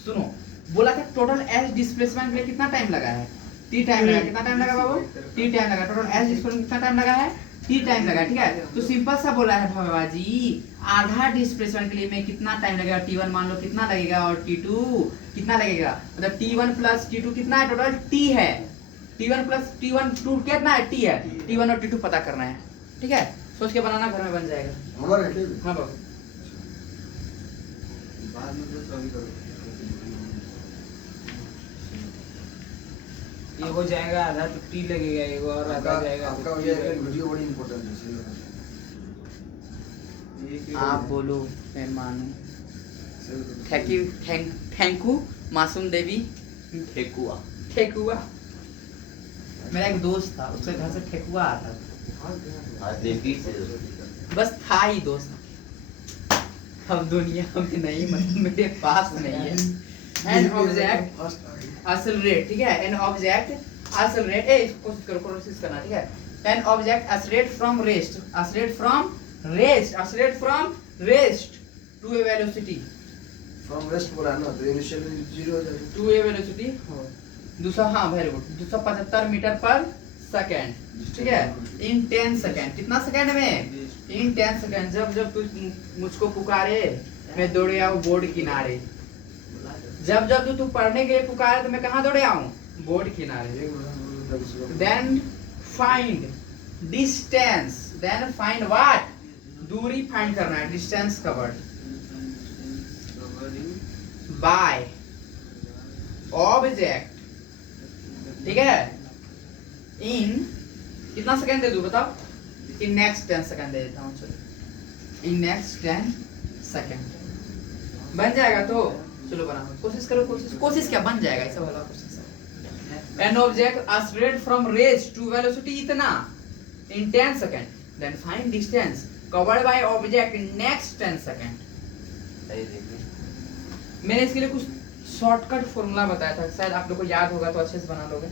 सुनो, बोला था टोटल एस डिस्प्लेसमेंट के लिए कितना टाइम लगा है? टी टाइम लगा। कितना टाइम लगा बाबू? टी टाइम लगा। टोटल एस डिस्प्लेसमेंट कितना टाइम लगा है? टी टाइम लगा, ठीक है? तो सिंपल सा बोला है बाबा जी, आधा डिस्प्लेसमेंट के लिए में कितना टाइम लगेगा? t1 मान लो कितना लगेगा और t2 कितना लगेगा, मतलब t1 प्लस t2 कितना है? टोटल t है, t1 प्लस t1 2 कितना है? t है, t1 और t2 पता करना है, ठीक है? सोच के बनाना, घर में बन जाएगा। हमारा है क्या? हाँ बाबू, बाद में तो सॉल्व करो ये हो जाएगा आधा तो टी लगेगा, एक और आधा जाएगा आपका तो ये T लगेगा। वीडियो बड़ी इंपॉर्टेंट है, सही बता। आप बोलो मैं मानूं। सही बता। थैंक यू मासूम देवी। ठेकुआ ठेकुआ, मेरा एक दोस्त था, उसके घर से ठेकुआ आता था, आज देवी से बस था ही दोस्त, अब दुनिया में नहीं, मतलब मेरे पास नहीं है। एन ऑब्जेक्ट फर्स्ट आ गई। एक्सेलरेट, ठीक है? एन ऑब्जेक्ट एक्सेलरेट, कोशिश करो, कोशिश करना, ठीक है? An object accelerate from rest, accelerate from rest, accelerate from rest to a velocity, from rest बोला है ना, तो इनिशियली 0 हो जाएगा। टू ए वेलोसिटी दूसरा, हाँ very good, 275 metre per second, ठीक है? इन 10 सेकेंड, कितना सेकेंड में? इन 10 सेकेंड। जब जब तू मुझको पुकारे मैं दौड़े आऊं बोर्ड किनारे, जब जब तू पढ़ने के लिए पुकारे तो मैं कहाँ दौड़े आऊं? बोर्ड किनारे। Then find distance, then find what? दूरी फाइंड करना है, डिस्टेंस कवर्ड बाय ऑब्जेक्ट, ठीक है? इन कितना सेकंड दे दूं बताओ? इन नेक्स्ट 10 सेकंड दे देता हूं, चलो इन नेक्स्ट 10 सेकंड बन जाएगा। तो चलो बनाओ, कोशिश करो, कोशिश क्या बन जाएगा, ऐसा वाला कोशिश। An object accelerate from rest to velocity इतना in 10 second, then find distance covered by object in next 10 second. सही देखिए मैंने इसके लिए कुछ शॉर्टकट फॉर्मूला बताया था, शायद आप लोग को याद होगा तो अच्छे से बना लोगे।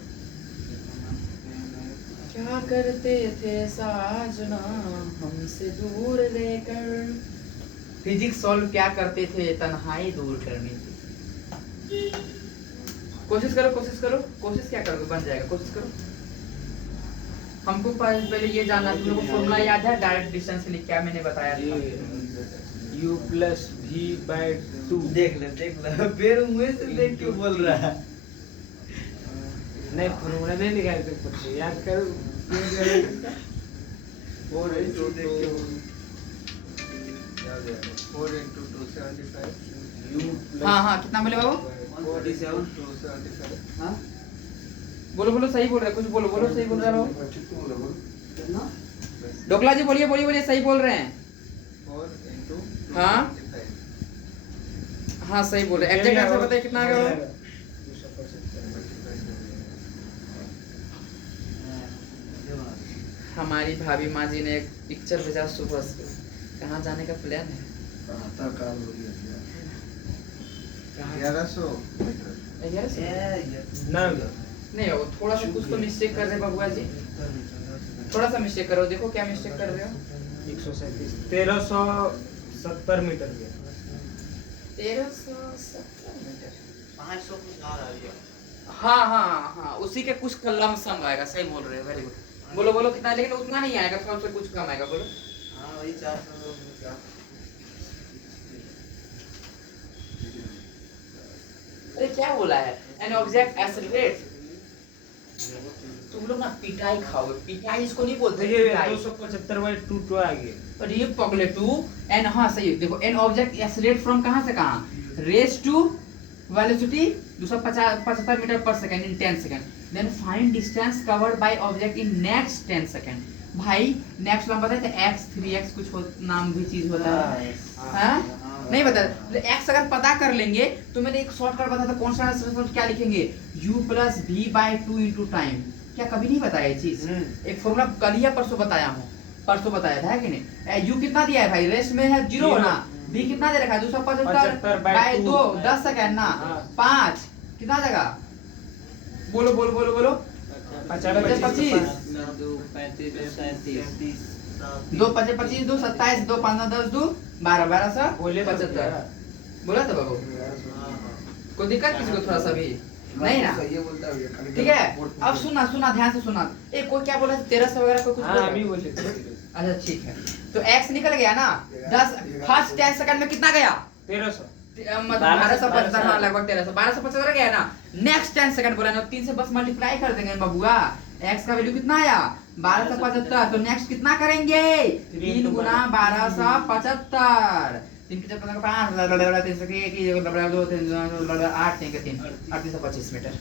क्या करते थे साजना हमसे दूर रहकर, फिजिक्स सॉल्व क्या करते थे तन्हाई दूर करने की। कोशिश करो, कोशिश करो, कोशिश क्या करोगे? बन जाएगा, कोशिश करो। हमको पहले ये जानना है, तुम लोगों को फॉर्मूला याद है डायरेक्ट डिस्टेंस के लिए? क्या मैंने बताया था? u plus v/2। देख ले फिर मुंह से देख के बोल रहा है। नहीं फॉर्मूला नहीं निकाल सकते, याद करो। 4 into 2 4 into 2 75 हाँ हाँ, कितना बोले बाबू? 147 275 हाँ बोलो बोलो, सही बोल रहे, कुछ बोलो बोलो, सही बोल रहे हो। ठीक तो बोला बोल। डोकला जी बोलिए बोलिए बोलिए, सही बोल रहे हैं। 4 into हाँ? 275 हाँ सही बोले, एग्जैक्ट आंसर बताइए कितना आ गया वो? 275। हमारी भाभी माँ जी ने एक पिक्चर भेजा सुबह से, कहाँ जाने का प्लान है? प्रातः काल हो गया कहाँ? 1100 यार ना नहीं हो, थोड़ा सा कुछ तो मिस्टेक कर रहे बबुआ जी, थोड़ा सा मिस्टेक करो, देखो क्या मिस्टेक कर रहे हो। 137 1370 मीटर गया। 1370 मीटर। 500 कुछ और आ गया। हाँ हाँ हाँ, उसी के कुछ लमसम आएगा, सही बोल रहे हो, वेरी गुड। बोलो बोलो कितना, लेकिन उतना नहीं आएगा, थोड़ा सा कुछ कम आएगा, बोलो। हाँ वही 400 क्या। अरे क्या बोला है? An object accelerate. तुम लोग ना पिटाई खाओगे, पिटाई इसको नहीं बोलते, देखिए पिटाई। 275/2 आ गया। और ये पगले टू एन, हाँ सही है, देखो एन ऑब्जेक्ट एक्सेलरेट फ्रॉम कहाँ से कहाँ, rest to velocity 275 metre per second in 10 second, then find distance covered by object in next 10 second. भाई नेक्स्ट नाम बताए थे x 3x कुछ नाम भी चीज होता है, हाँ? नहीं पता, x अगर पता कर लेंगे तो मैंने एक शॉर्टकट बताया था, कौन सा क्या लिखेंगे, u + v/2 * टाइम। क्या कभी नहीं बताया ये चीज? एक फॉर्मूला कल ही या परसों बताया हूँ, परसों बताया था, है कि नहीं? u कितना दिया है भाई, रेस्ट में है 0 ना, v कितना दे रखा है 275/2 10 सेकंड ना, 5 कितना जगह, बोलो बोलो बोलो बोलो, 25 2 5 25 2 27 2 5 10 2 12 12 बोले तो 75 बोला था बाबू। कोई दिक्कत किसी को थोड़ा सा भी नहीं ना? सही बोलता है भैया, खाली ठीक है, बोर्ड अब सुना सुना ध्यान से सुना। ए कोई क्या बोला 1300 वगैरह कोई कुछ हाँ बोला? अभी बोले थे। अच्छा ठीक है, तो x निकल गया ना, 10 फर्स्ट 10 सेकंड में कितना गया, 1300 1275, हाँ लगभग 1300, 1275 गया ना। नेक्स्ट 10 सेकंड बोला ना, 3 से बस मल्टीप्लाई कर देंगे बबुआ, x का वैल्यू कितना आया 1275, तो नेक्स्ट कितना करेंगे 3 गुना 1275, 3 की 5 3 से 2 3 8 3 के 3 3825 मीटर।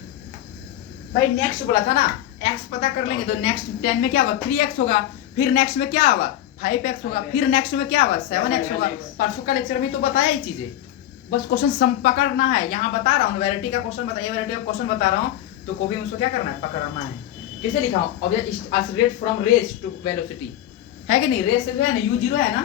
भाई नेक्स्ट बोला था ना, x पता कर लेंगे तो नेक्स्ट 10 में क्या होगा 3x होगा, फिर नेक्स्ट में क्या होगा 5x होगा, फिर नेक्स्ट में क्या होगा 7x होगा। परसों का लेक्चर में तो बताया ही चीजें, बस क्वेश्चन सम पकड़ना है। यहाँ बता रहा हूँ वैरायटी का क्वेश्चन बताइए, वैरायटी का क्वेश्चन बता रहा हूँ, तो को भी मुझको क्या करना है पकड़ना है। कैसे लिखा हूँ, object accelerate from rest to velocity, है कि नहीं? रेस है ना, u0 है ना,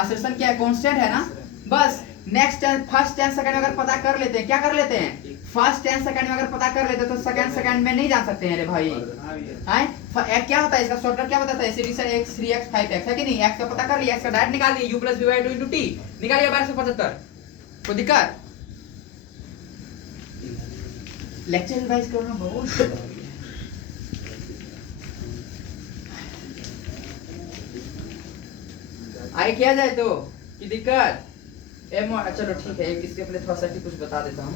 एक्सेलरेशन क्या है कांस्टेंट है ना, बस नेक्स्ट फर्स्ट 10 सेकंड अगर पता कर लेते हैं, क्या कर लेते हैं फर्स्ट 10 सेकंड में अगर पता कर लेते हैं तो सेकंड सेकंड में नहीं जान सकते हैं रे भाई, हैं? क्या होता है इसका शॉर्टकट, क्या बताता है, सीरीज x 3x 5x, है कि नहीं? x का पता कर लिया, x का डायरेक्ट निकाल लिया, u + v/2 * t निकाल लिया 1275। कोई दिक्कत? लेक्चर रिवाइज करना बहुत आगे किया जाए तो की दिक्कत? चलो ठीक है, एक इसके पहले थोड़ा सा कुछ बता देता हूँ,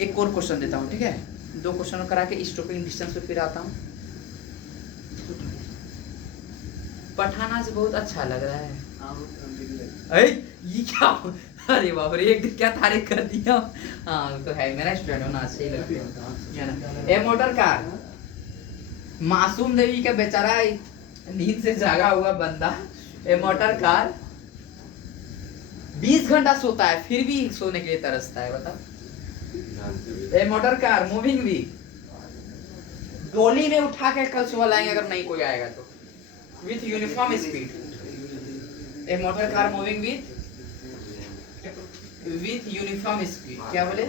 एक और क्वेश्चन देता हूँ, ठीक है? 2 क्वेश्चन करा के स्टॉपिंग डिस्टेंस पे फिर आता हूँ। पठाना से बहुत अच्छा लग रहा है। अरे ये क्या, अरे बाप रे, एक दिन क्या तारीफ कर दिया। हाँ तो है, मेरा स्टूडेंट होना अच्छा ही लगता है ना। ए मोटर कार, मासूम देवी का बेचारा नींद से जागा हुआ बंदा, ए मोटर कार 20 घंटा सोता है फिर भी सोने के लिए तरसता है, बताओ। ए मोटर कार मूविंग भी, डोली में उठा के कल सुबह लाएंगे अगर नहीं कोई आएगा तो, with uniform speed. A motor car moving with uniform speed, क्या बोले,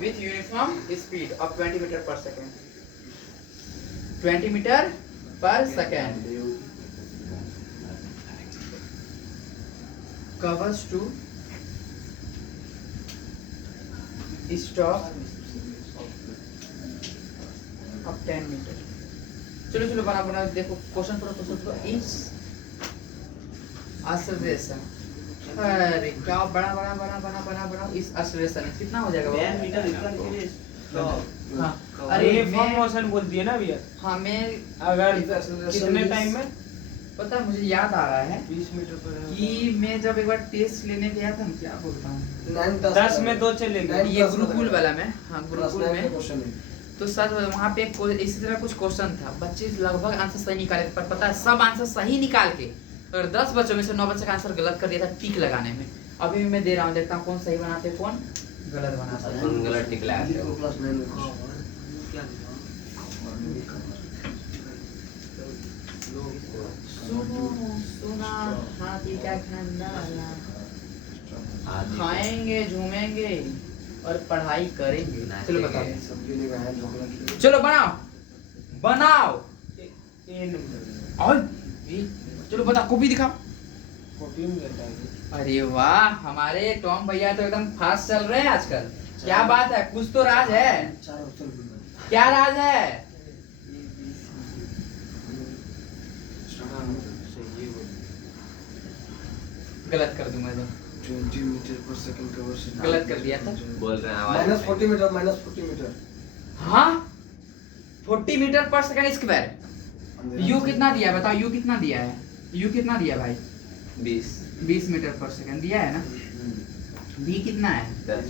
with uniform speed of 20 metre per second, 20 metre per second, covers to stop of 10 metre. चलो चलो बना बना देखो क्वेश्चन पढ़ो, क्वेश्चन पढ़ो। इस एक्सेलरेशन, अरे क्या बड़ा बड़ा बड़ा बड़ा बड़ा बड़ा, इस एक्सेलरेशन कितना हो जाएगा बाबू? मीटर इतना के हाँ अरे यूनिफॉर्म मोशन बोलती है ना भैया। हाँ मैं अगर कितने टाइम में, पता है, मुझे याद आ रहा है 20 मीटर पर कि मैं जब एक बार टेस्ट लेने गया था, मैं क्या बोलता हूँ, 10 में 2 चलेगा। ये गुरुकुल वाला में, हाँ गुरुकुल में, क्वेश्चन है। तो सर वहाँ पे इसी तरह कुछ क्वेश्चन था, बच्चे लगभग आंसर सही निकाले थे, पर पता है सब आंसर सही निकाल के अगर 10 बच्चों में से 9 बच्चे का आंसर गलत कर दिया था टिक लगाने में, अभी मैं दे रहा हूँ, देखता हूँ कौन सही बनाते हैं, कौन गलत बनाते हैं। अपन गलत निकला है। जीरो क्लास 9 में सुनो सुना हाथी का खंडाला, आदि खाएंगे झूमेंगे और पढ़ाई करेंगे। चलो बताओ, सब्जी नहीं खाया ढोकला चलो बनाओ बनाओ ए नंबर और चलो बताओ, कॉपी दिखाओ। 14 रहता है। अरे वाह, हमारे टॉम भैया तो एकदम फास्ट चल रहे हैं आजकल। क्या बात है, कुछ तो राज है। चार ऑप्शन क्या राज है? गलत कर दूंगा तो 20 मीटर पर सेकंड का वर्ष गलत कर दिया था। बोल रहे हैं आवाज -40 मीटर -40 मीटर हाँ 40 metre per second square. You कितना दिया है बताओ, यू कितना दिया है, यू कितना दिया भाई? 20 मीटर पर सेकंड दिया है ना। बी कितना है? 10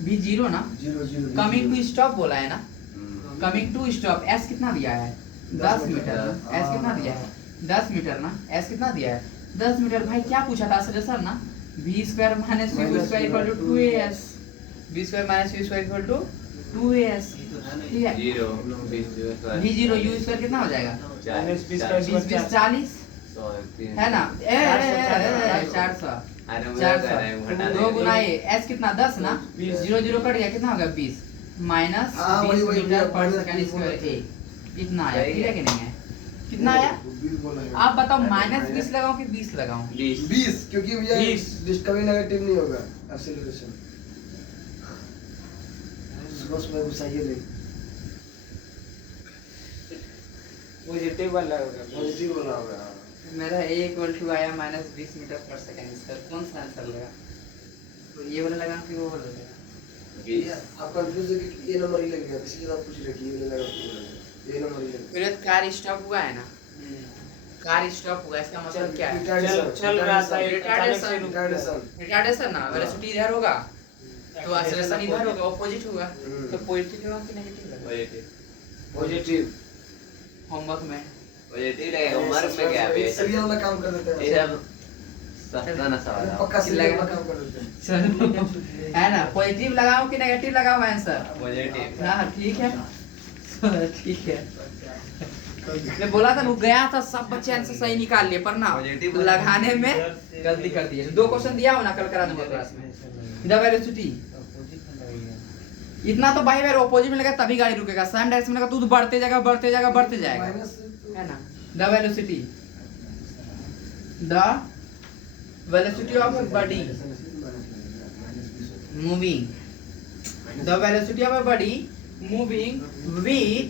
बी जीरो ना। 0 कमिंग टू स्टॉप बोला है ना, हम्म, कमिंग टू स्टॉप। एस कितना दिया है? 10 मीटर ना। एस कितना दिया है? 10 मीटर ना। एस कितना दिया है? 10 मीटर। भाई क्या पूछा था सर ना, B square minus U square equal to 2as। B square minus U square equal to 2as। ठीक है, 0 20 बी जीरो यू स्क्वायर कितना हो जाएगा? माइनस 20 का 20 20 40 है ना। 400 अरे मुझे कर रहा है हटा 2 गुना दे। ये एस कितना 10 ना। 0 0 कट गया, कितना होगा? 20 माइनस हाँ, वही, 20 वही, मीटर पर minus सेकंड 20 स्क्वायर बोला ए कितना आया? सही ठीक है है। कि नहीं है? कितना आया 20 बोला है। आप बताओ, माइनस 20 लगाऊं कि 20 लगाऊं? 20 क्योंकि भैया 20 कभी नेगेटिव नहीं होगा एक्सीलरेशन। सुबह सुबह घुसाइए नहीं, पॉजिटिव वाला होगा। पॉजिटिव बोला होगा। मेरा a इक्वल टू आया minus 20 metre per second square. कौन सा आंसर लगा? तो ये वाला लगा कि वो वाला लगा? भैया आप कंफ्यूज है कि ये नंबर ही लगेगा, किसी जगह पूछ रखिए ये लगा ये नंबर ही लगेगा। मेरे कार स्टॉप हुआ है ना, कार स्टॉप हुआ, इसका मतलब क्या है? चल रहा था एक अचानक से रुक गया। रिटार्डेशन रिटार्डेशन ना, वेलोसिटी इधर होगा तो एक्सेलरेशन इधर होगा, ऑपोजिट होगा। हम्म। तो पॉजिटिव होगा कि नेगेटिव होगा? पॉजिटिव होमवर्क में पॉजिटिव लगेगा। उम्र में क्या है सीरियल वाला काम कर देते ये हैं, सब सस्ता ना सवाल पक्का सीरियल वाला काम कर देते हैं। चलो है ना, पॉजिटिव लगाओ कि नेगेटिव लगाओ आंसर? पॉजिटिव हाँ ठीक है ठीक है। मैं बोला था, रुक गया था, सब बच्चे आंसर सही निकाल लिए, पर ना Positive लगाने में गलती कर दी है। 2 क्वेश्चन दिया हो ना, कल करा दूंगा क्लास में। द वेलोसिटी इतना तो भाई मेरे ऑपोजिट में लगा तभी गाड़ी रुकेगा, सेम डायरेक्शन में लगा तू तो बढ़ते जाएगा बढ़ते जाएगा बढ़ते जाएगा, माइनस है ना। The velocity of a body moving, the velocity of a body moving with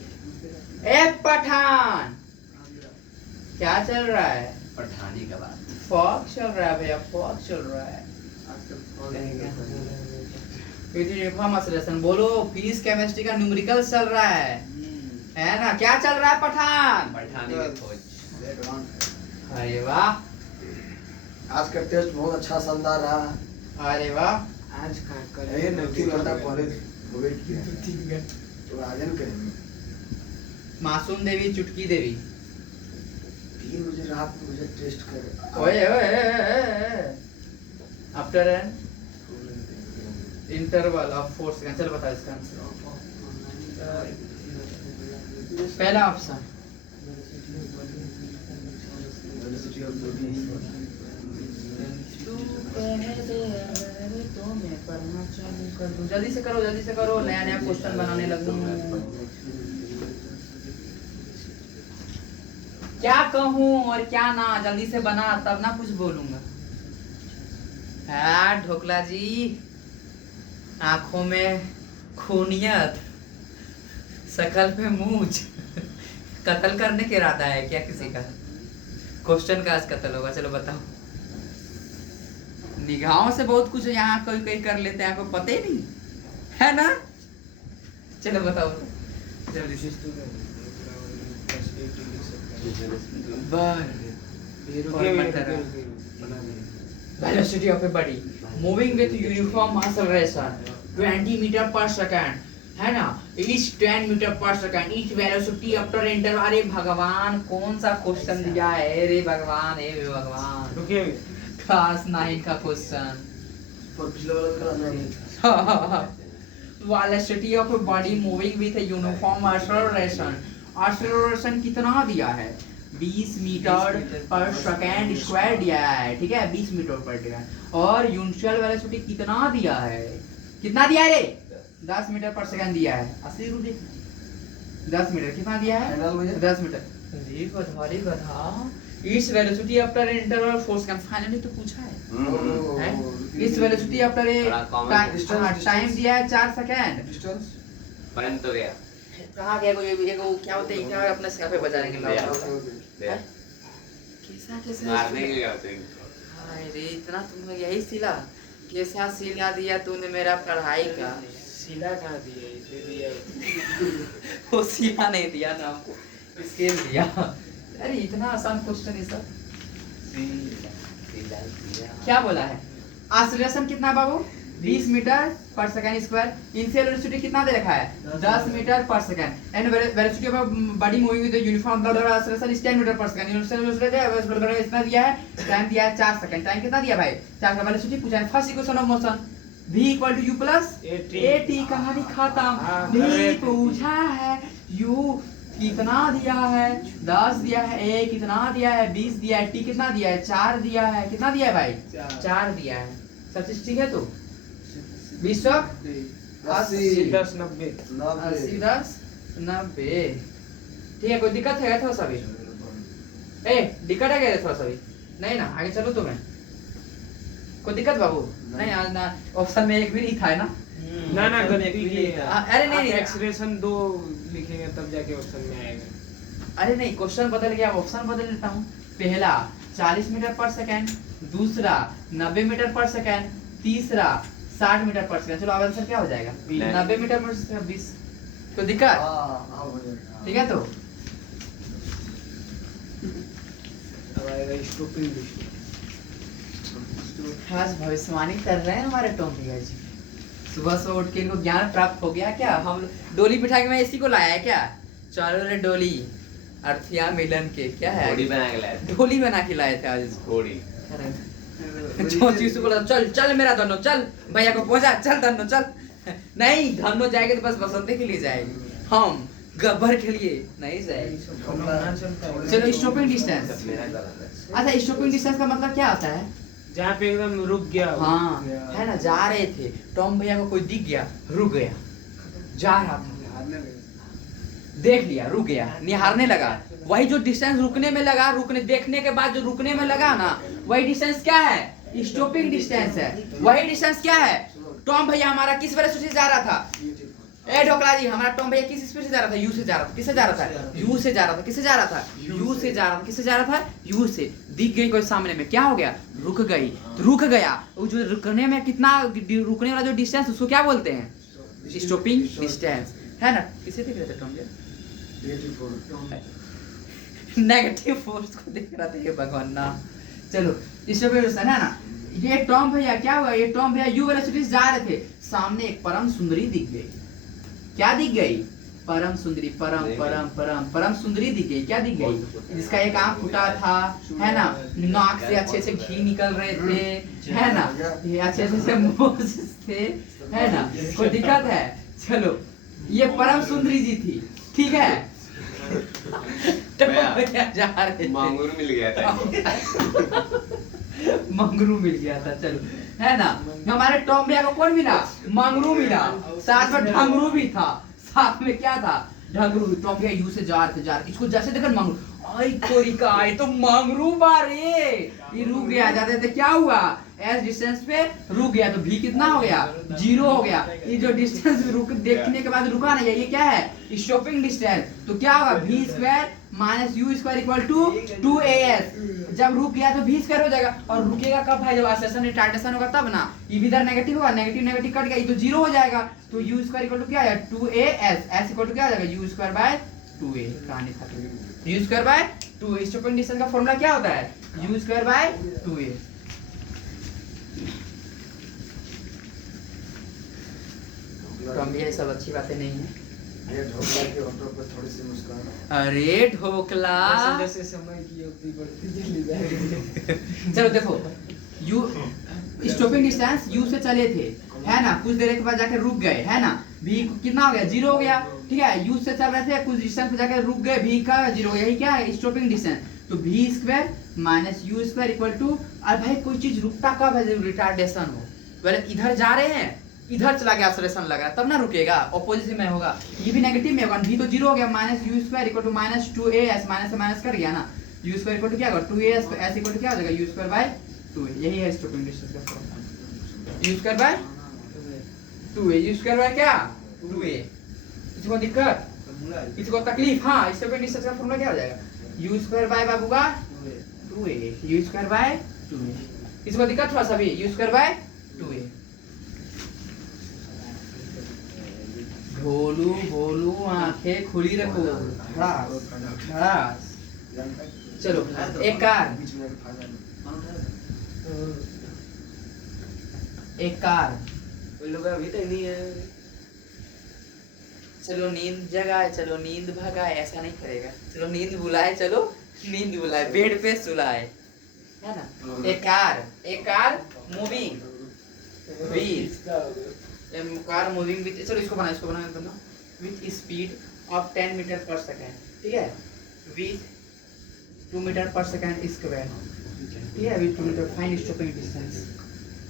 a पठान। क्या चल रहा है? पठानी का बात फॉग चल रहा है भैया, फॉग चल रहा है। यूनिफॉर्म एक्सेलरेशन बोलो, फिजिक्स केमिस्ट्री का न्यूमेरिकल चल रहा है ना। क्या चल रहा है पठान? पठानी की खोज। अरे वाह, आज का टेस्ट बहुत अच्छा शानदार रहा। अरे वाह। आज का कल ये 2-3 घंटा पहले वेट किया तो आज हम करेंगे। मासूम देवी चुटकी देवी। 3 बजे रात में मुझे टेस्ट कर ओए after an interval of 4 second. चल बता इसका आंसर। पहला ऑप्शन वेलोसिटी ऑफ बॉडी जल्दी से करो, नया नया क्वेश्चन बनाने लगूं। क्या कहूं और क्या ना, जल्दी से बना तब ना कुछ बोलूंगा। हाँ ढोकला जी, आंखों में खूनियत, शकल पे मूंछ, कत्ल करने के इरादा है क्या किसी का? क्वेश्चन का आज कत्ल होगा। चलो बताओ। निगाहों से बहुत कुछ यहाँ कोई कोई कर लेते हैं, आपको पता ही नहीं है ना। चलो बताओ जल्दी से। Velocity of a body moving with uniform acceleration 20 metre per second, है ना। Each 10 metre per second, each velocity after interval. अरे भगवान, कौन सा क्वेश्चन दिया है रे भगवान, हे भगवान। रुकिए क्लास 9 का क्वेश्चन। और पिछले वाला भी कराना है। Velocity of a body moving with a uniform acceleration. Acceleration कितना दिया है? 20 मीटर पर सेकंड स्क्वायर दिया है, ठीक है, 20 मीटर पर सेकंड। और यूनिवर्सल वेलोसिटी कितना दिया है? कितना दिया है रे? 10 मीटर पर सेकंड दिया है। 80 रुपए 10 मीटर कितना दिया है? फाइनल भैया 10 मीटर। रे गधा इस velocity after interval force can finally तो पूछा है। हैं? इस वेलोसिटी आफ्टर ए थोड़ा common टाइम दिया है 4 सेकंड। डिस्टेंस बन तो गया। कहाँ गया? कोई वो क्या होते हैं, क्या अपने सिर पे बजाएंगे दे। कैसा कैसा मारने के लिए आते हैं। हाय रे, इतना तुमने यही सिला? कैसा सिला दिया तूने मेरा पढ़ाई का? सिला कहाँ दिया, इसे दिया। वो सिला नहीं दिया ना हमको, स्केल दिया। अरे इतना आसान क्वेश्चन है सर। क्या बोला है? एक्सेलरेशन कितना बाबू? 20 metre per second square. Initial velocity कितना दे रखा है? 10 metre per second. And velocity of body moving with uniform acceleration is 10 metre per second. Initial velocity इतना दिया है, टाइम दिया है 4 सेकंड। टाइम कितना दिया भाई? 4 का वेलोसिटी पूछा है। First equation of motion v = u + at। कहानी खत्म। v पूछा है, u कितना दिया है? 10 दिया है, a कितना दिया है? 20 दिया है, t कितना दिया है? 4 दिया है। कितना दिया है भाई? 4 दिया है। सब चीज ठीक है तो 20 अस्सी 10 90 80 10 90। ठीक है, कोई दिक्कत है थोड़ा सा भी? ए दिक्कत है क्या थोड़ा सा भी? नहीं ना, आगे चलो तो। मैं कोई दिक्कत बाबू? नहीं आज ना, ऑप्शन में एक भी नहीं था ना। ना गलती की है। अरे नहीं, एक्सप्रेशन 2 लिखेंगे तब जाके ऑप्शन में आएगा। अरे नहीं, क्वेश्चन बदल गया, ऑप्शन बदल देता हूँ। पहला 40 मीटर पर सेकंड, दूसरा 90 मीटर पर सेकंड, तीसरा 60 मीटर पर सेकंड। चलो अब आंसर क्या हो जाएगा? 90 मीटर पर सेकंड 20। कोई दिक्कत? हां हो जाएगा। ठीक है तो अब आएगा स्टॉपिंग डिस्टेंस। खास भविष्यवाणी कर रहे हैं हमारे टॉम भैया जी। सुबह से उठ के इनको ज्ञान प्राप्त हो गया क्या? हम डोली बिठा के मैं इसी को लाया है क्या? चलो रे डोली, अर्थिया मिलन के क्या है? घोड़ी बना के लाए थे। डोली बना के लाए थे आज इसको। घोड़ी। जो चीज को बोला, चल चल मेरा धनो चल, भैया को पहुंचा, चल धनो चल। नहीं, धनो जाएगी तो बस बसंते के लिए जाएगी, हम गब्बर के लिए नहीं जाएगी। चलो स्टॉपिंग डिस्टेंस। सब मेरा गलत है। अच्छा, स्टॉपिंग डिस्टेंस का मतलब क्या होता है? जहाँ पे एकदम रुक गया हो। हाँ है ना, जा रहे थे, टॉम भैया को कोई दिख गया, रुक गया, जा रहा था, देख लिया, रुक गया, निहारने लगा। वही जो डिस्टेंस रुकने में लगा, रुकने देखने के बाद जो रुकने में लगा ना, वही डिस्टेंस क्या है? स्टॉपिंग डिस्टेंस है। वही डिस्टेंस क्या है? टॉम भैया हमारा किस वेलोसिटी से जा रहा था? ए ढोकला जी, हमारा टॉम भैया किस स्पीड से जा रहा था? यू से जा रहा था। किससे जा रहा था? यू से जा रहा था। किससे जा रहा था? यू से जा रहा था। किससे जा रहा था? यू से। दिख गई कोई सामने में, क्या हो गया? रुक गई। तो रुक गया, वो जो रुकने में कितना, रुकने वाला जो डिस्टेंस, उसको क्या बोलते हैं? स्टॉपिंग डिस्टेंस, है ना? किसे देख रहे थे टॉम भैया? नेगेटिव फोर्स को देख रहा था ये भगवान ना। चलो स्टॉपिंग डिस्टेंस है ना। ये टॉम भैया क्या हुआ? ये टॉम भैया यू वेलोसिटी से जा रहे थे, सामने एक परम सुंदरी दिख गई। क्या दिख गई? परम सुंदरी। परम सुंदरी दिख गई। क्या दिख गई? जिसका एक आंख फूटा था, है ना, नाक से अच्छे से घी निकल रहे थे, है ना, ये अच्छे से मोज थे, है ना, कोई दिक्कत है? चलो ये परम सुंदरी जी थी, ठीक है। तो जा रहे थे, मांगूर मिल गया था। मंगरू मिल गया था। चलो, है ना, हमारे टॉम भैया को कौन मिला? मंगरू मिला, साथ में ढंगरू भी था। साथ में क्या था? ढंगरू। टॉम भैया यू से जा रहे थे, इसको जैसे देखा मंगरू, आई तोरी का, आई तो मंगरू बारे, ये रुक गया। जाते थे क्या हुआ? एस डिस्टेंस पे रुक गया, तो भी कितना हो गया? 0 हो गया। ये जो डिस्टेंस रुक देखने के बाद रुका नहीं है, ये क्या है? Stopping distance. तो क्या होगा? v² - u² = 2as। जब रुक गया तो v² हो जाएगा, और रुकेगा कब है? जब एक्सेलरेशन रिटार्डेशन होगा तब ना। ये इधर नेगेटिव होगा, नेगेटिव नेगेटिव कट गया, ये तो 0 हो जाएगा। तो u² = क्या है? 2as। s = क्या हो जाएगा? u²/2a। कहानी खत्म। u²/2a। स्टॉपिंग डिस्टेंस का फॉर्मूला क्या होता है? u²/2a। टॉम भैया सब अच्छी बातें नहीं है। ये ढोकला के होठों पर थोड़ी सी मुस्कान। अरे ढोकला, जैसे समय की अवधि बढ़ती चली जाएगी। चलो देखो, स्टॉपिंग डिस्टेंस यू से चले थे, है ना, कुछ देर के बाद जाके रुक गए, है ना, v कितना हो गया, 0 हो गया, ठीक है, u से चल रहे थे, कुछ डिस्टेंस पे जाके रुक गए, v का 0 हो गया, यही क्या है स्टॉपिंग डिस्टेंस। तो v square minus u square equal to, और भाई कोई चीज रुकता कब है जब रिटार्डेशन हो, पहले इधर जा रहे हैं, इधर चला गया एक्सेलरेशन लग रहा है, तब ना रुकेगा, ऑपोजिट में होगा, ये भी नेगेटिव में होगा, v तो 0 हो गया, minus u square equal to minus 2as, minus से माइनस कर गया ना, u स्क्वायर इक्वल टू क्या होगा 2as, s इक्वल टू क्या हो जाएगा u स्क्वायर बाय 2a, यही है स्टॉपिंग डिस्टेंस का formula, u square bye 2a, u square bye क्या 2a। किसी को दिक्कत, किसी को तकलीफ, हाँ स्टॉपिंग डिस्टेंस का फॉर्मूला क्या हो जाएगा u स्क्वायर बाय बाबू का 2a, u square bye 2a। किसी को दिक्कत थोड़ा सा भी, u स्क्वायर बाय 2a। भोलू भोलू आंखें खुली रखो, धड़ास धड़ास। चलो एक कार, एक कार, कोई लोग अभी तक नहीं है। चलो नींद जगाए, चलो नींद भगाए, ऐसा नहीं करेगा, चलो नींद बुलाए, चलो नींद बुलाए, बेड पे सुलाए, है ना। एक car moving with, car moving with, चलो इसको बना with speed of 10 metre per second, ठीक है, with 2 metre per second square, ठीक है, with 2 metre, find stopping distance.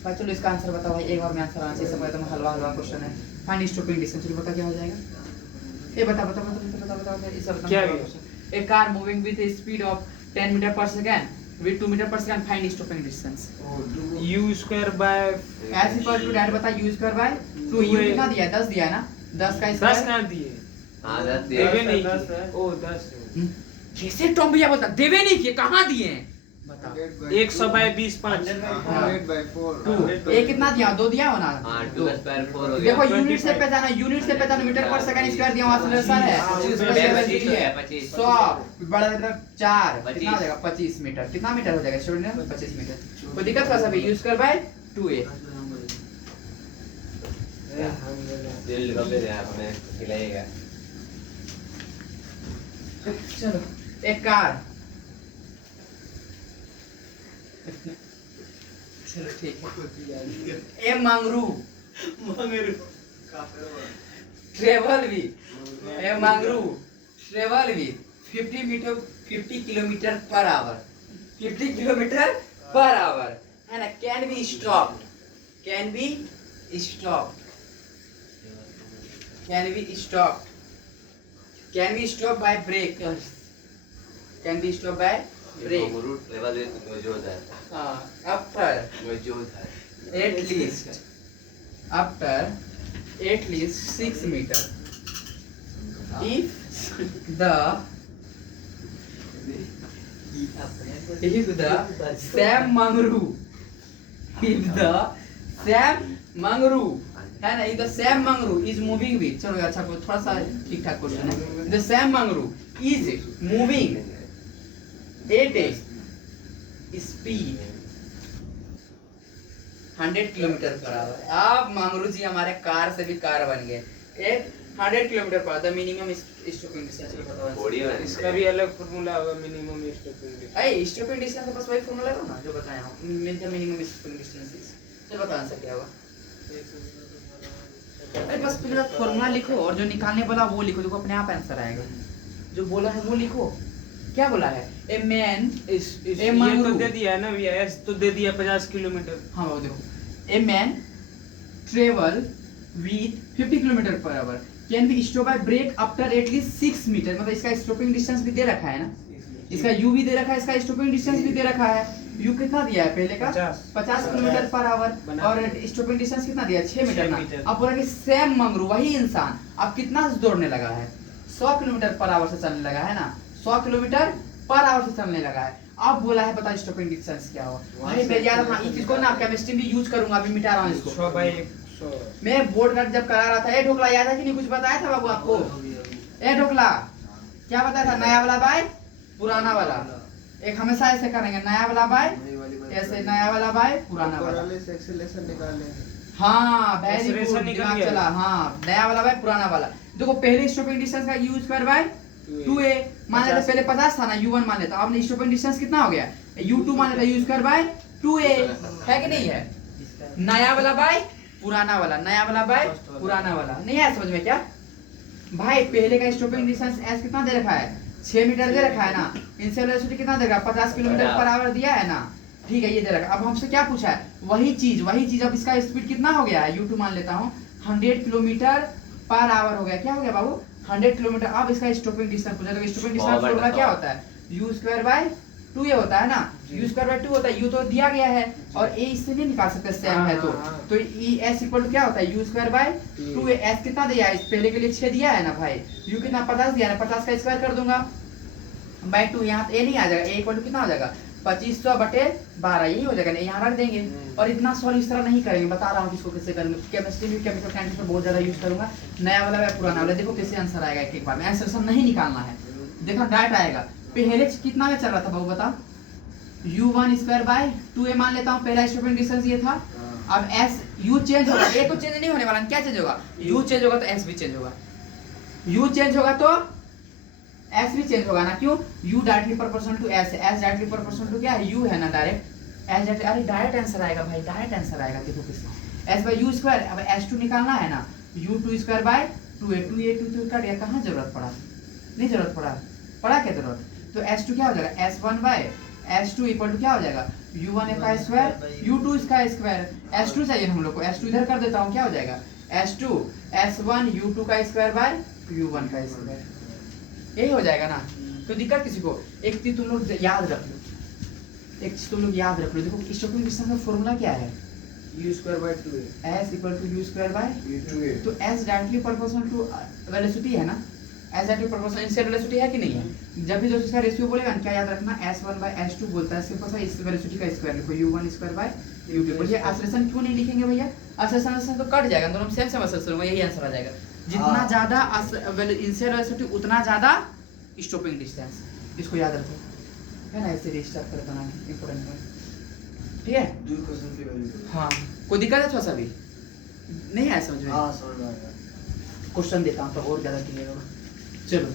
भाई चलो इसका आंसर बताओ भाई, एक बार में आंसर आना चाहिए, सब एकदम हलवा क्वेश्चन है, फाइंड स्टॉपिंग डिस्टेंस, चलो बता क्या हो जाएगा, ये बता ये सब क्या है? A car moving with a speed of 10 meter per second with 2 meter per second, find stopping distance। u square bye s equal to that बता, u स्क्वायर बाय 2, u कितना दिया है 10 दिया है ना, 10 का 10 स्क्वायर, कहाँ दिए? हाँ 10 दिया देवे नहीं 10 किए। है। ओ 10 है। कैसे टॉम भैया बोलता देवे नहीं किए, कहाँ दिए हैं बता, 100 बाय 20 5 2 ये कितना दिया, 2 दिया हो ना, हाँ 2 2 स्क्वायर 4 हो गया। देखो यूनिट से पहचाना, यूनिट से पहचाना, मीटर पर सेकंड स्क्वायर दिया हुआ एक्सेलरेशन है, 25 है 25 100 बड़ा मतलब 4 25 कितना हो जाएगा 25 मीटर, कितना मीटर हो जाएगा स्टूडेंट 25 मीटर। कोई दिक्कत थोड़ा सा भी, यूज कर बाय 2a। दिल कब दे रहा है हमें खिलाएगा। चलो एक कार, चलो ठीक है, ए मंगरू ट्रेवल विथ, ए मंगरू travel with 50 kilometre per hour, 50 kilometre per hour, है ना, can be stopped, can be stopped, can be stopped, can be stopped by brake, can be stopped by brake, रूट travel with मौजूद है। After मौजूद है। at least 6 meter, if the Sam Mangru, if the Sam Mangru, है ना, if the Sam Mangru is moving with, चलो अच्छा को थोड़ा सा ठीक ठाक क्वेश्चन है, the Sam Mangru is moving at a speed 100 kilometre per our. आप मंगरू जी हमारे कार से भी कार बन गए, एक 100 किलोमीटर पर, द मिनिमम स्टॉपिंग डिस्टेंस बताओ। बॉडी में इसका भी अलग फार्मूला होगा, मिनिमम स्टॉपिंग डिस्टेंस। अरे स्टॉपिंग डिस्टेंस का बस वही फार्मूला है ना जो बताया हूं, मिनिमम स्टॉपिंग डिस्टेंस। चलो बता आंसर क्या होगा, अरे बस पूरा फार्मूला लिखो और जो निकालने वाला वो लिखो, देखो अपने आप आंसर आएगा, जो बोला है वो लिखो। क्या बोला है, ए मैन ये तो दे दिया है ना भैया, एस तो दे दिया 50 किलोमीटर। हाँ वो देखो, a man travel with 50 kilometre per hour can be stop by brake after at least 6 metre, मतलब इसका स्टॉपिंग डिस्टेंस भी दे रखा है ना, इसका यू भी दे रखा है, इसका स्टॉपिंग डिस्टेंस भी दे रखा है। यू कितना दिया है पहले का 50 किलोमीटर पर आवर, और स्टॉपिंग डिस्टेंस कितना दिया 6 मीटर ना। अब बोला कि सैम मंगरू वही इंसान अब कितना दौड़ने लगा है, 100 किलोमीटर पर आवर से चलने लगा है ना, 100 किलोमीटर पर आवर से चलने लगा है। अब बोला है पता स्टॉपिंग डिस्टेंस क्या हो, भाई मैं याद रखना इस चीज को ना, केमिस्ट्री में यूज करूंगा, अभी मिटा रहा हूं इसको। 100 बाय 100 मैं बोर्ड का जब करा रहा था, ए ढोकला याद है कि नहीं, कुछ बताया था बाबू आपको, ए ढोकला क्या बताया था, नया वाला बाय पुराना वाला, एक हमेशा ऐसे करेंगे, नया वाला बाय ऐसे, नया वाला बाय पुराना वाला। हाँ वेरी गुड, दिमाग चला, हाँ नया वाला बाय पुराना वाला। देखो पहले स्टॉपिंग डिस्टेंस का यूज कर बाय 2a मान लेते, पहले 50 था ना, u1 मान लेता, अब स्टॉपिंग डिस्टेंस कितना हो गया, u2 मान लेता, यूज कर बाय 2a, है कि नहीं है। नया वाला बाय पुराना वाला, नया वाला बाय पुराना वाला। नहीं है समझ में क्या भाई? पहले का स्टॉपिंग डिस्टेंस एस कितना दे रखा है? 6 मीटर दे रखा है ना। इनिशियल वेलोसिटी कितना दे रखा है? 50 किलोमीटर पर आवर दिया है ना। ठीक है, ये दे रखा है। अब हमसे क्या पूछा है? वही चीज। अब इसका स्पीड कितना हो गया है? u2 मान लेता हूँ 100 किलोमीटर पर आवर हो गया। क्या हो गया बाबू? 100 किलोमीटर। अब इसका स्टॉपिंग डिस्टेंस पूछा, तो स्टॉपिंग डिस्टेंस फॉर्मूला क्या होता है? u² ये होता है ना, u² होता है। u तो दिया गया है और a इससे नहीं निकाल सकते, सेम है तो s इक्वल टू क्या होता है? u²/2a। s कितना दिया है? इस पहले के लिए 6 दिया है ना भाई। u कितना 50 दिया है ना, 50 का स्क्वायर कर दूंगा बाय 2। यहाँ a नहीं आ जाएगा, a इक्वल टू कितना हो जाएगा? 2500/12 यही हो जाएगा ना, यहाँ रख देंगे। और इतना सॉल्व इस तरह नहीं करेंगे, बता रहा हूँ किसको कैसे करेंगे। केमिस्ट्री में केमिकल काइनेटिक्स में बहुत ज्यादा यूज करूंगा। नया वाला या पुराना वाला, देखो कैसे आंसर आएगा एक एक बार में। आंसर नहीं निकालना है, देखो डायरेक्ट आएगा। पहले कितना में चल रहा था बाबू बता? u1²/2a मान लेता हूँ, पहला स्टॉपिंग डिस्टेंस ये था। अब s u चेंज होगा, a तो चेंज नहीं होने वाला, क्या चेंज होगा? u चेंज होगा तो s भी चेंज होगा, u चेंज होगा तो s भी चेंज होगा ना। क्यों? u directly proportional to s है, s डायरेक्टली प्रोपोर्शनल टू क्या है? u है ना डायरेक्ट। s डायरेक्ट, अरे डायरेक्ट आंसर आएगा भाई, डायरेक्ट आंसर आएगा। देखो किसका s/u²। अब s2 निकालना है ना, u2²/2a। 2a तो कट गया, कहाँ जरूरत पड़ा? नहीं जरूरत पड़ा क्या जरूरत? तो s2 क्या हो जाएगा? s1/s2 इक्वल टू क्या हो जाएगा? u1 का स्क्वायर u2 का स्क्वायर। s2 चाहिए हम लोग को, s2 इधर कर देता हूँ, क्या हो जाएगा? s2 s1 u2 का स्क्वायर/u1 का स्क्वायर। यही हो जाएगा ना। तो दिक्कत किसी को? एक चीज तुम लोग याद रख लो, देखो स्टॉपिंग डिस्टेंस का फॉर्मूला क्या है? u²/2a। s equal to u²/2a। तो s directly proportional to velocity है ना, s directly proportional initial velocity है कि नहीं है? जब भी दोस्तों इसका रेशियो बोलेगा क्या याद रखना? s1/s2 बोलता है, इसके पास इस वेलोसिटी का स्क्वायर लिखो, u1²/u2। बोलिए एक्सेलरेशन क्यों नहीं लिखेंगे भैया? एक्सेलरेशन तो कट जाएगा, दोनों सेम एक्सेलरेशन होगा, यही आंसर आ जाएगा। जितना ज्यादा इनिशियल वेलोसिटी उतना ज्यादा स्टॉपिंग डिस्टेंस, इसको याद रखो, है ना। ऐसे रिस्टार्ट कर बनाना इंपॉर्टेंट है, ठीक है? दूर क्वेश्चन की वैल्यू। हाँ, कोई दिक्कत है थोड़ा सा भी? नहीं आया समझ में? हां समझ में आ गया। क्वेश्चन देता हूँ तो और ज्यादा क्लियर होगा। चलो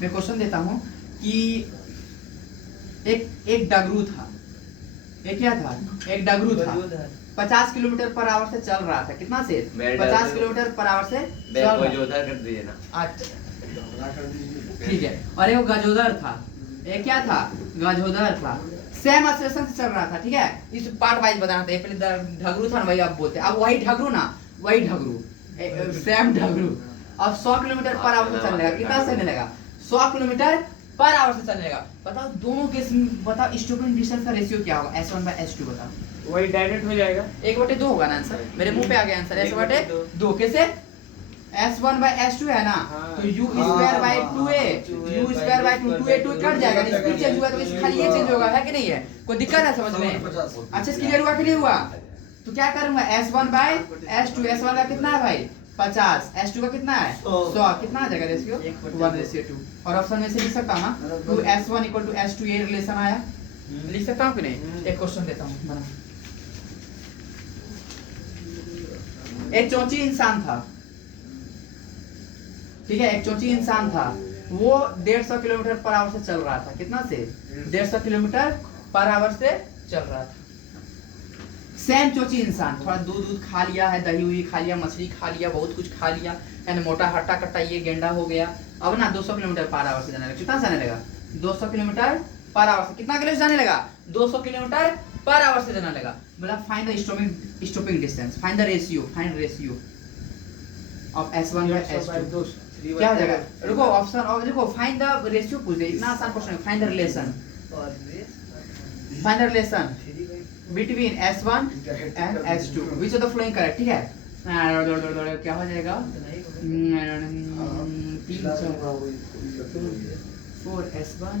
मैं क्वेश्चन देता हूँ कि एक डगरू था। एक क्या था? एक डगरू था, 50 किलोमीटर पर आवर से चल रहा था। कितना से? 50 किलोमीटर पर आवर से चल रहा गजोदर कर दीजिए ना। अच्छा ठीक है। और एक गजोदर था, एक क्या था? गजोदर था। सेम एक्सेलरेशन से चल रहा था, ठीक है? इस पार्ट वाइज बताना था। पहले ढगरू था ना, वही आप बोलते हैं। अब वही ढगरू ना, वही ढगरू, सेम ढगरू। अब 100 किलोमीटर पर आवर से चलने लगा। कितना चलने लगा? 100 किलोमीटर पर आवर से चलने लगा। बताओ दोनों केस में, बताओ स्टॉपिंग डिस्टेंस का रेशियो क्या होगा? s1/s2 बताओ। वही डायरेक्ट हो जाएगा, 1/2 होगा ना आंसर। मेरे मुंह पे आ गया आंसर, s/2। कैसे? s1/s2 है ना, तो u²/2a, u²/2a 2 कट जाएगा, स्पीड चेंज हुआ तो इस खाली ये चेंज होगा, है कि नहीं है? कोई दिक्कत है समझ में? अच्छा क्लियर हुआ कि नहीं हुआ? तो क्या करूंगा? s1/s2, s1 का कितना है भाई? 50, s2 का कितना है? 100। कितना आ जाएगा रेशियो? 1/2। और ऑप्शन में से लिख सकता हूं ना, तो s1 इक्वल टू s2, ये रिलेशन आया। लिख सकता हूं कि नहीं? एक क्वेश्चन देता हूं, बना। एक चौंची इंसान था, ठीक है? एक चौंची इंसान था, वो 150 किलोमीटर पर आवर से चल रहा था। कितना से? 150 किलोमीटर पर आवर से चल रहा था। सेम चोची इंसान, थोड़ा दूध खा लिया है, दही हुई खा लिया, मछली खा लिया, बहुत कुछ खा लिया, यानी मोटा हट्टा कट्टा ये गेंडा हो गया। अब ना 200 किलोमीटर पर आवर से जाने लगा। कितना जाने लगा? 200 किलोमीटर पर आवर से। कितना किलोमीटर जाने लगा? 200 किलोमीटर पर आवर से जाने लगा। बोला find the stopping distance, find the ratio of s1/s2। क्या हो जाएगा? रुको ऑप्शन, और देखो फाइंड द रेशियो पूछ दे, इतना आसान क्वेश्चन है। Find the relation between s1 and s2, which of the following correct? ठीक है? क्या हो जाएगा? 4s1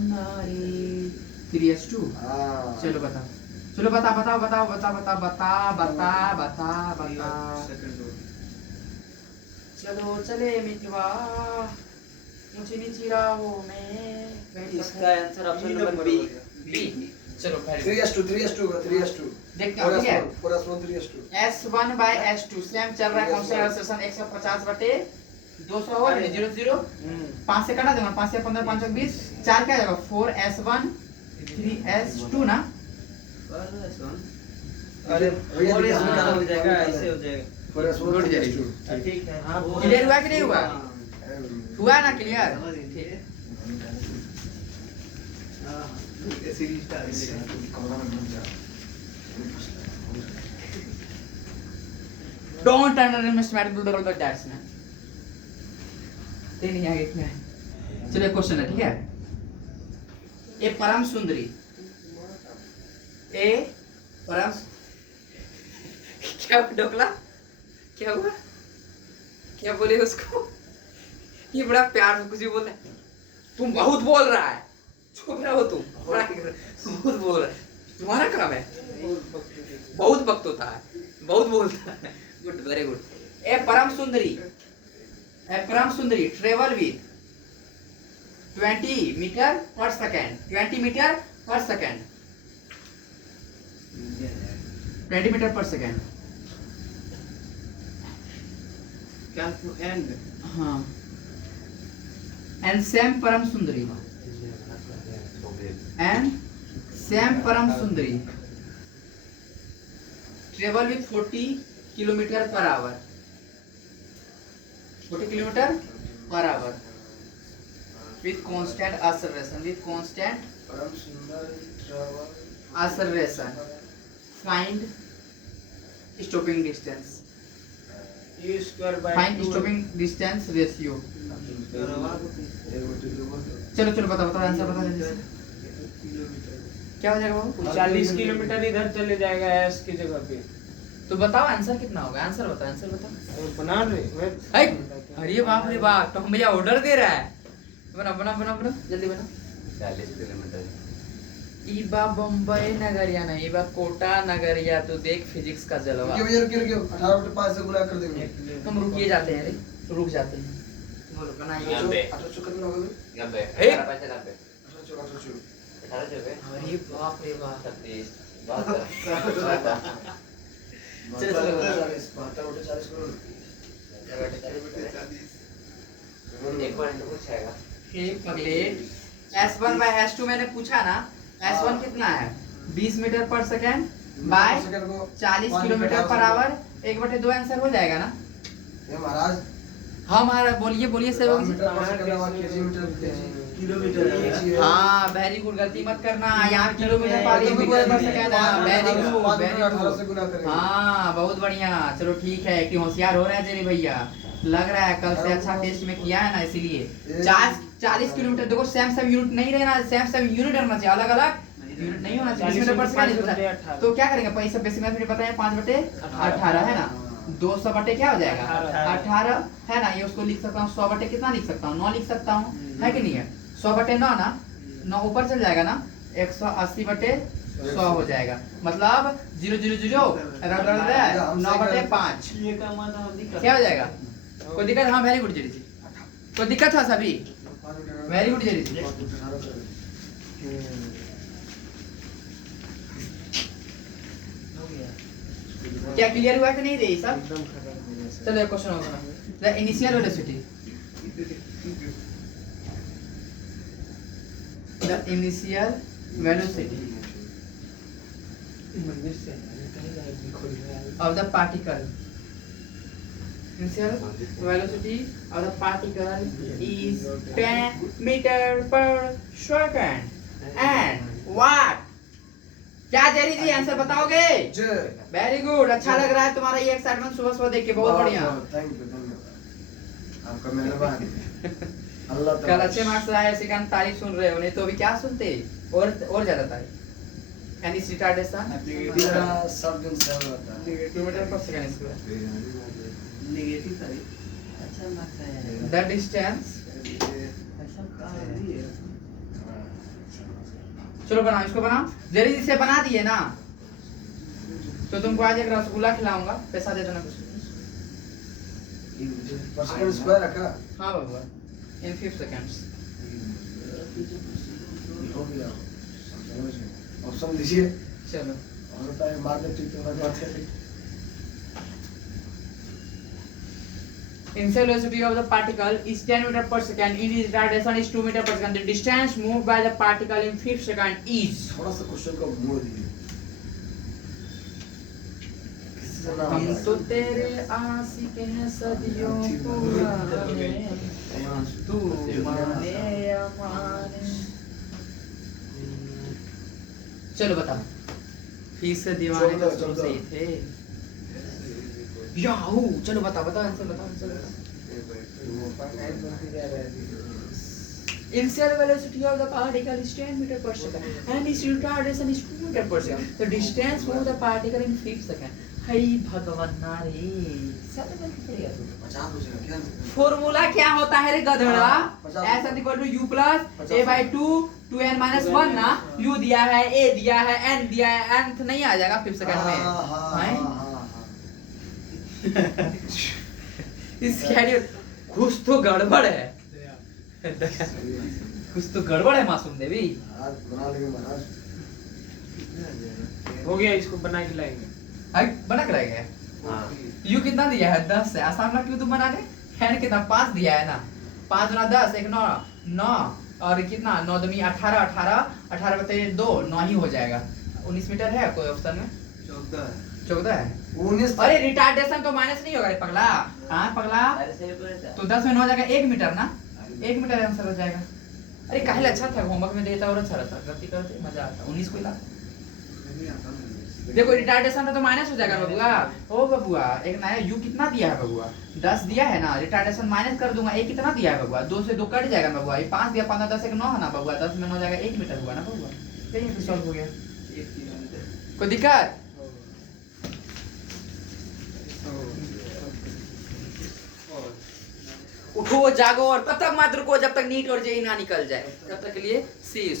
3s2। चलो बता। चलो चले मित्रवा, मुझे नहीं चिरा हो मैं। इसका आंसर ऑप्शन नंबर बी। चलो 3s2 देखते हैं, ठीक है? 4s1 3s2 s1/s2 सेम चल रहा है। कौन सा एक्सेलरेशन? 150/200 हो, 0 5 से काटा दूंगा, 5 से 15, 5 से 20, 4 क्या जाएगा? 4s1 3s2 ना, अरे भैया और देखिए, इसमें हाँ, हो जाएगा, हाँ, ऐसे हो जाएगा। For us, Good, what Jerry. is true? ठीक है हाँ क्लियर हुआ कि नहीं हुआ? Um, हुआ ना क्लियर? ठीक है। Don't underestimate the batsman. ये नहीं आगे क्या है? चलिए क्वेश्चन है, ठीक है? ए परम सुंदरी, ए परम क्या ढोकला? क्या हुआ? क्या बोले उसको? ये बड़ा प्यार से कुछ भी बोल रहा है। तुम बहुत बोल रहा है। चुप रहो तुम। बड़ा बहुत बोल रहा है। तुम्हारा काम है। बहुत वक्त होता है। बहुत बोलता है। Good, very good. ए परम सुंदरी travel with 20 metre per second 20 metre per second 20 metre per second क्या एंड हाँ एंड सेम परम सुंदरी travel with 40 kilometre per our 40 kilometre per our with constant acceleration Param Sundar travel. acceleration find stopping distance U square by find 2 stopping distance ratio चलो चलो बताओ answer बताओ जल्दी से क्या हो जाएगा बाबू 40 किलोमीटर इधर चले जाएगा एस की जगह पे। तो बताओ आंसर कितना होगा आंसर बताओ और बना रहे है अरे बाप रे बाप तो हम भैया ऑर्डर दे रहा है बना जल्दी बना 40 किलोमीटर इबा बम्बई नगरिया नहीं इबा कोटा नगरिया तो देख फिजिक्स का जलवा रुकिए भैया रुकिए 18/5 से गुना कर देंगे। हम रुकिए जाते हैं रे रुक जाते हैं बोलो बनाइए 18 चौका कितना होगा? 90 हे? 18 18 चौका 18 चौका। 18 चौके अरे बाप रे बाप 36 72 चलो, चलो, चलो। 40 72 40 करोड़। एक बार इनको पूछेगा एक पगले S1 by S2 मैंने पूछा ना S1 कितना है 20 metre per second by second को 40 किलोमीटर पर आवर 1/2 आंसर हो जाएगा ना ये महाराज हमारा बोलिए Sevak ji metre per second hour KG metre KG हाँ वेरी गुड गलती मत करना यहाँ किलोमीटर पर metre per second very good 18 से गुना करेंगे। हाँ बहुत बढ़िया चलो ठीक है कि होशियार हो रहा है जेरी भैया लग रहा है कल से अच्छा टेस्ट में किया है ना इसीलिए 40 किलोमीटर देखो सेम यूनिट नहीं रहना सेम यूनिट रहना चाहिए अलग अलग यूनिट नहीं होना चाहिए 20 मीटर पर सेकंड तो क्या करेंगे पैसा बेसिक मैथ में पता है 5/18 है ना 200 बटे क्या हो जाएगा 18 है ना ये उसको लिख सकता हूँ 100 बटे कितना लिख सकता हूँ 9 लिख सकता हूँ है कि नहीं है 100 बटे 9 ना 9 ऊपर चल जाएगा ना 180 बटे 100 हो जाएगा मतलब 0 0 0 9 बटे 5 ये का मतलब क्या हो जाएगा कोई दिक्कत हाँ वेरी गुड जेरी जी कोई दिक्कत था सभी वेरी गुड जेरी जी क्या क्लियर हुआ कि नहीं रे सब एकदम खत्म। चलो एक क्वेश्चन और the initial velocity the initial velocity मंदिर से कहीं लाइट खोल रहा है। of the particle initial velocity of the particle is 10 meter per second and what क्या जेरी जी आंसर बताओगे जय वेरी गुड अच्छा लग रहा है तुम्हारा ये एक्साइटमेंट सुबह सुबह देख के बहुत बढ़िया थैंक यू धन्यवाद आपका मेहरबान अल्लाह कल अच्छे मार्क्स आए सिकंद तारीफ सुन रहे हो नहीं तो अभी क्या सुनते और ज्यादा तारीफ एनी रिटार्डेशन मेरा सब दिन सर होता है किलोमीटर पर सेकंड स्क्वायर नेगेटिव साइड अच्छा लगता है द डिस्टेंस ऐसा कहाँ है चलो बनाओ इसको बनाओ जल्दी से बना दिए ना तो तुमको आज एक रसगुल्ला खिलाऊंगा पैसा दे देना कुछ पर सेकंड स्क्वायर रखा हाँ बाबा इन 5 seconds हो गया ऑप्शन दीजिए चलो और बताइए मार दे ठीक तो मैं बात है initial velocity of the particle is 10 meter per second in its retardation is 2 meter per second the distance moved by the particle in 5 second is थोड़ा सा क्वेश्चन का मोड़ दीजिए से नाम हम है। तो तेरे आशिक हैं सदियों पुराने, तू माने या माने। चलो बताओ, फिर से दीवाने तो शुरू से ही थे। याहू, चलो बताओ बताओ आंसर बताओ आंसर बताओ। Initial velocity of the particle is 10 meter per second and its retardation is 2 meter per second. The distance of the particle in 5 seconds. हाय भगवान रे, सब गलत पड़ेगा तू। 50 पूछेगा क्या? फॉर्मूला क्या होता है रे गधड़ा? पचास। s equal to u plus a by 2 2n minus 1 ना। u दिया है, a दिया है, n दिया है, nth नहीं आ जाएगा 5 सेकंड में। हैं? इस शेड्यूल कुछ तो गड़बड़ है। कुछ तो गड़बड़ है मासूम देवी। आज बना लेंगे महाराज। हो गया, इसको बना के लाएंगे। आई बना के लाएंगे। हाँ यू कितना दिया है? 10 है। आसान ना क्यों तुम बना दे? n कितना 5 दिया है ना। 5 गुना 10 1 9 9 और कितना 9 दूनी 18 18 18 बटे 2 9 ही हो जाएगा। 19 मीटर है कोई ऑप्शन में? 14 है। 19 अरे रिटार्डेशन तो माइनस नहीं होगा रे पगला। हां पगला, तो 10 में 9 हो जाएगा 1 मीटर ना। 1 मीटर आंसर हो जाएगा। अरे काहे अच्छा था, होमवर्क में देता और अच्छा रहता, गलती करते मजा आता। 19 को ला देखो, रिटार्डेशन तो माइनस हो जाएगा बबुआ। ओ बबुआ, एक नया u कितना दिया है बबुआ? 10 दिया है ना, रिटार्डेशन माइनस कर दूंगा। a कितना दिया है बबुआ? 2 से 2 कट जाएगा ना बबुआ। ये 5 दिया, 15 10 1 9 है ना बबुआ। 10 में 9 हो जाएगा 1 मीटर हुआ ना बबुआ। यही तो सॉल्व हो गया। कोई दिक्कत? उठो जागो और तब तक मत रुको जब तक नीट और जेई ना निकल जाए। तब तक के लिए सी यू।